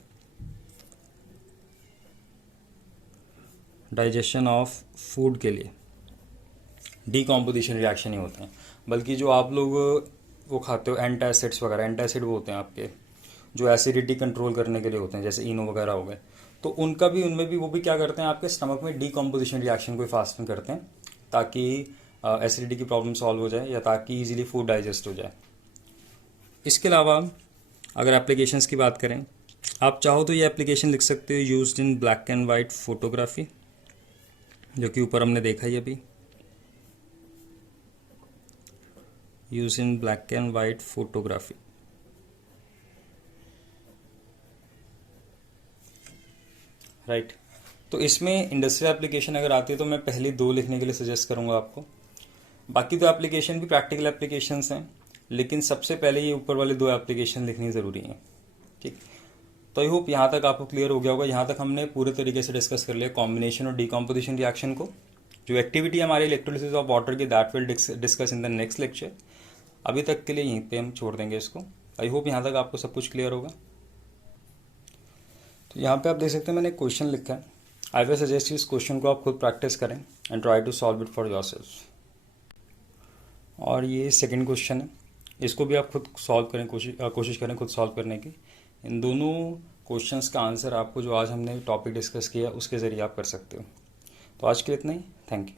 डाइजेशन ऑफ फूड के लिए डिकम्पोजिशन रिएक्शन ही होते हैं। बल्कि जो आप लोग वो खाते हो एंटासिड्स वगैरह, एंटासिड वो होते हैं आपके जो एसिडिटी कंट्रोल करने के लिए होते हैं, जैसे इनो वगैरह हो गए, तो उनका भी, उनमें भी वो भी क्या करते हैं आपके स्टमक में डिकम्पोजिशन रिएक्शन को फास्टन करते हैं, ताकि एसिडिटी की प्रॉब्लम सॉल्व हो जाए या ताकि इजीली फूड डाइजेस्ट हो जाए। इसके अलावा अगर एप्लीकेशंस की बात करें, आप चाहो तो ये एप्लीकेशन लिख सकते हो used in black and white photography, जो कि ऊपर हमने देखा ही अभी, use in black and white photography. Right, तो इसमें इंडस्ट्रियल एप्लीकेशन अगर आती है तो मैं पहली 2 लिखने के लिए सजेस्ट करूँगा आपको। बाकी 2 एप्लीकेशन भी प्रैक्टिकल एप्लीकेशंस हैं, लेकिन सबसे पहले ये ऊपर वाले 2 एप्लीकेशन लिखनी ज़रूरी हैं। ठीक, तो आई होप यहाँ तक आपको क्लियर हो गया होगा। यहाँ तक हमने पूरे तरीके से डिस्कस कर लिया कॉम्बिनेशन और डीकम्पोजिशन रिएक्शन को। जो एक्टिविटी हमारी इलेक्ट्रोलिसिस ऑफ वाटर की, that will discuss in the next lecture. अभी तक के लिए यहीं पे हम छोड़ देंगे इसको। आई होप यहाँ तक आपको सब कुछ क्लियर होगा। तो यहाँ पे आप देख सकते हैं मैंने एक क्वेश्चन लिखा है। आई विल सजेस्ट इस क्वेश्चन को आप खुद प्रैक्टिस करें and try to solve it for yourself. और ये सेकंड क्वेश्चन है, इसको भी आप खुद सॉल्व करें, कोशिश करें खुद सॉल्व करने की। इन दोनों क्वेश्चंस का आंसर आपको जो आज हमने टॉपिक डिस्कस किया उसके ज़रिए आप कर सकते हो। तो आज के लिए इतना ही। Thank you.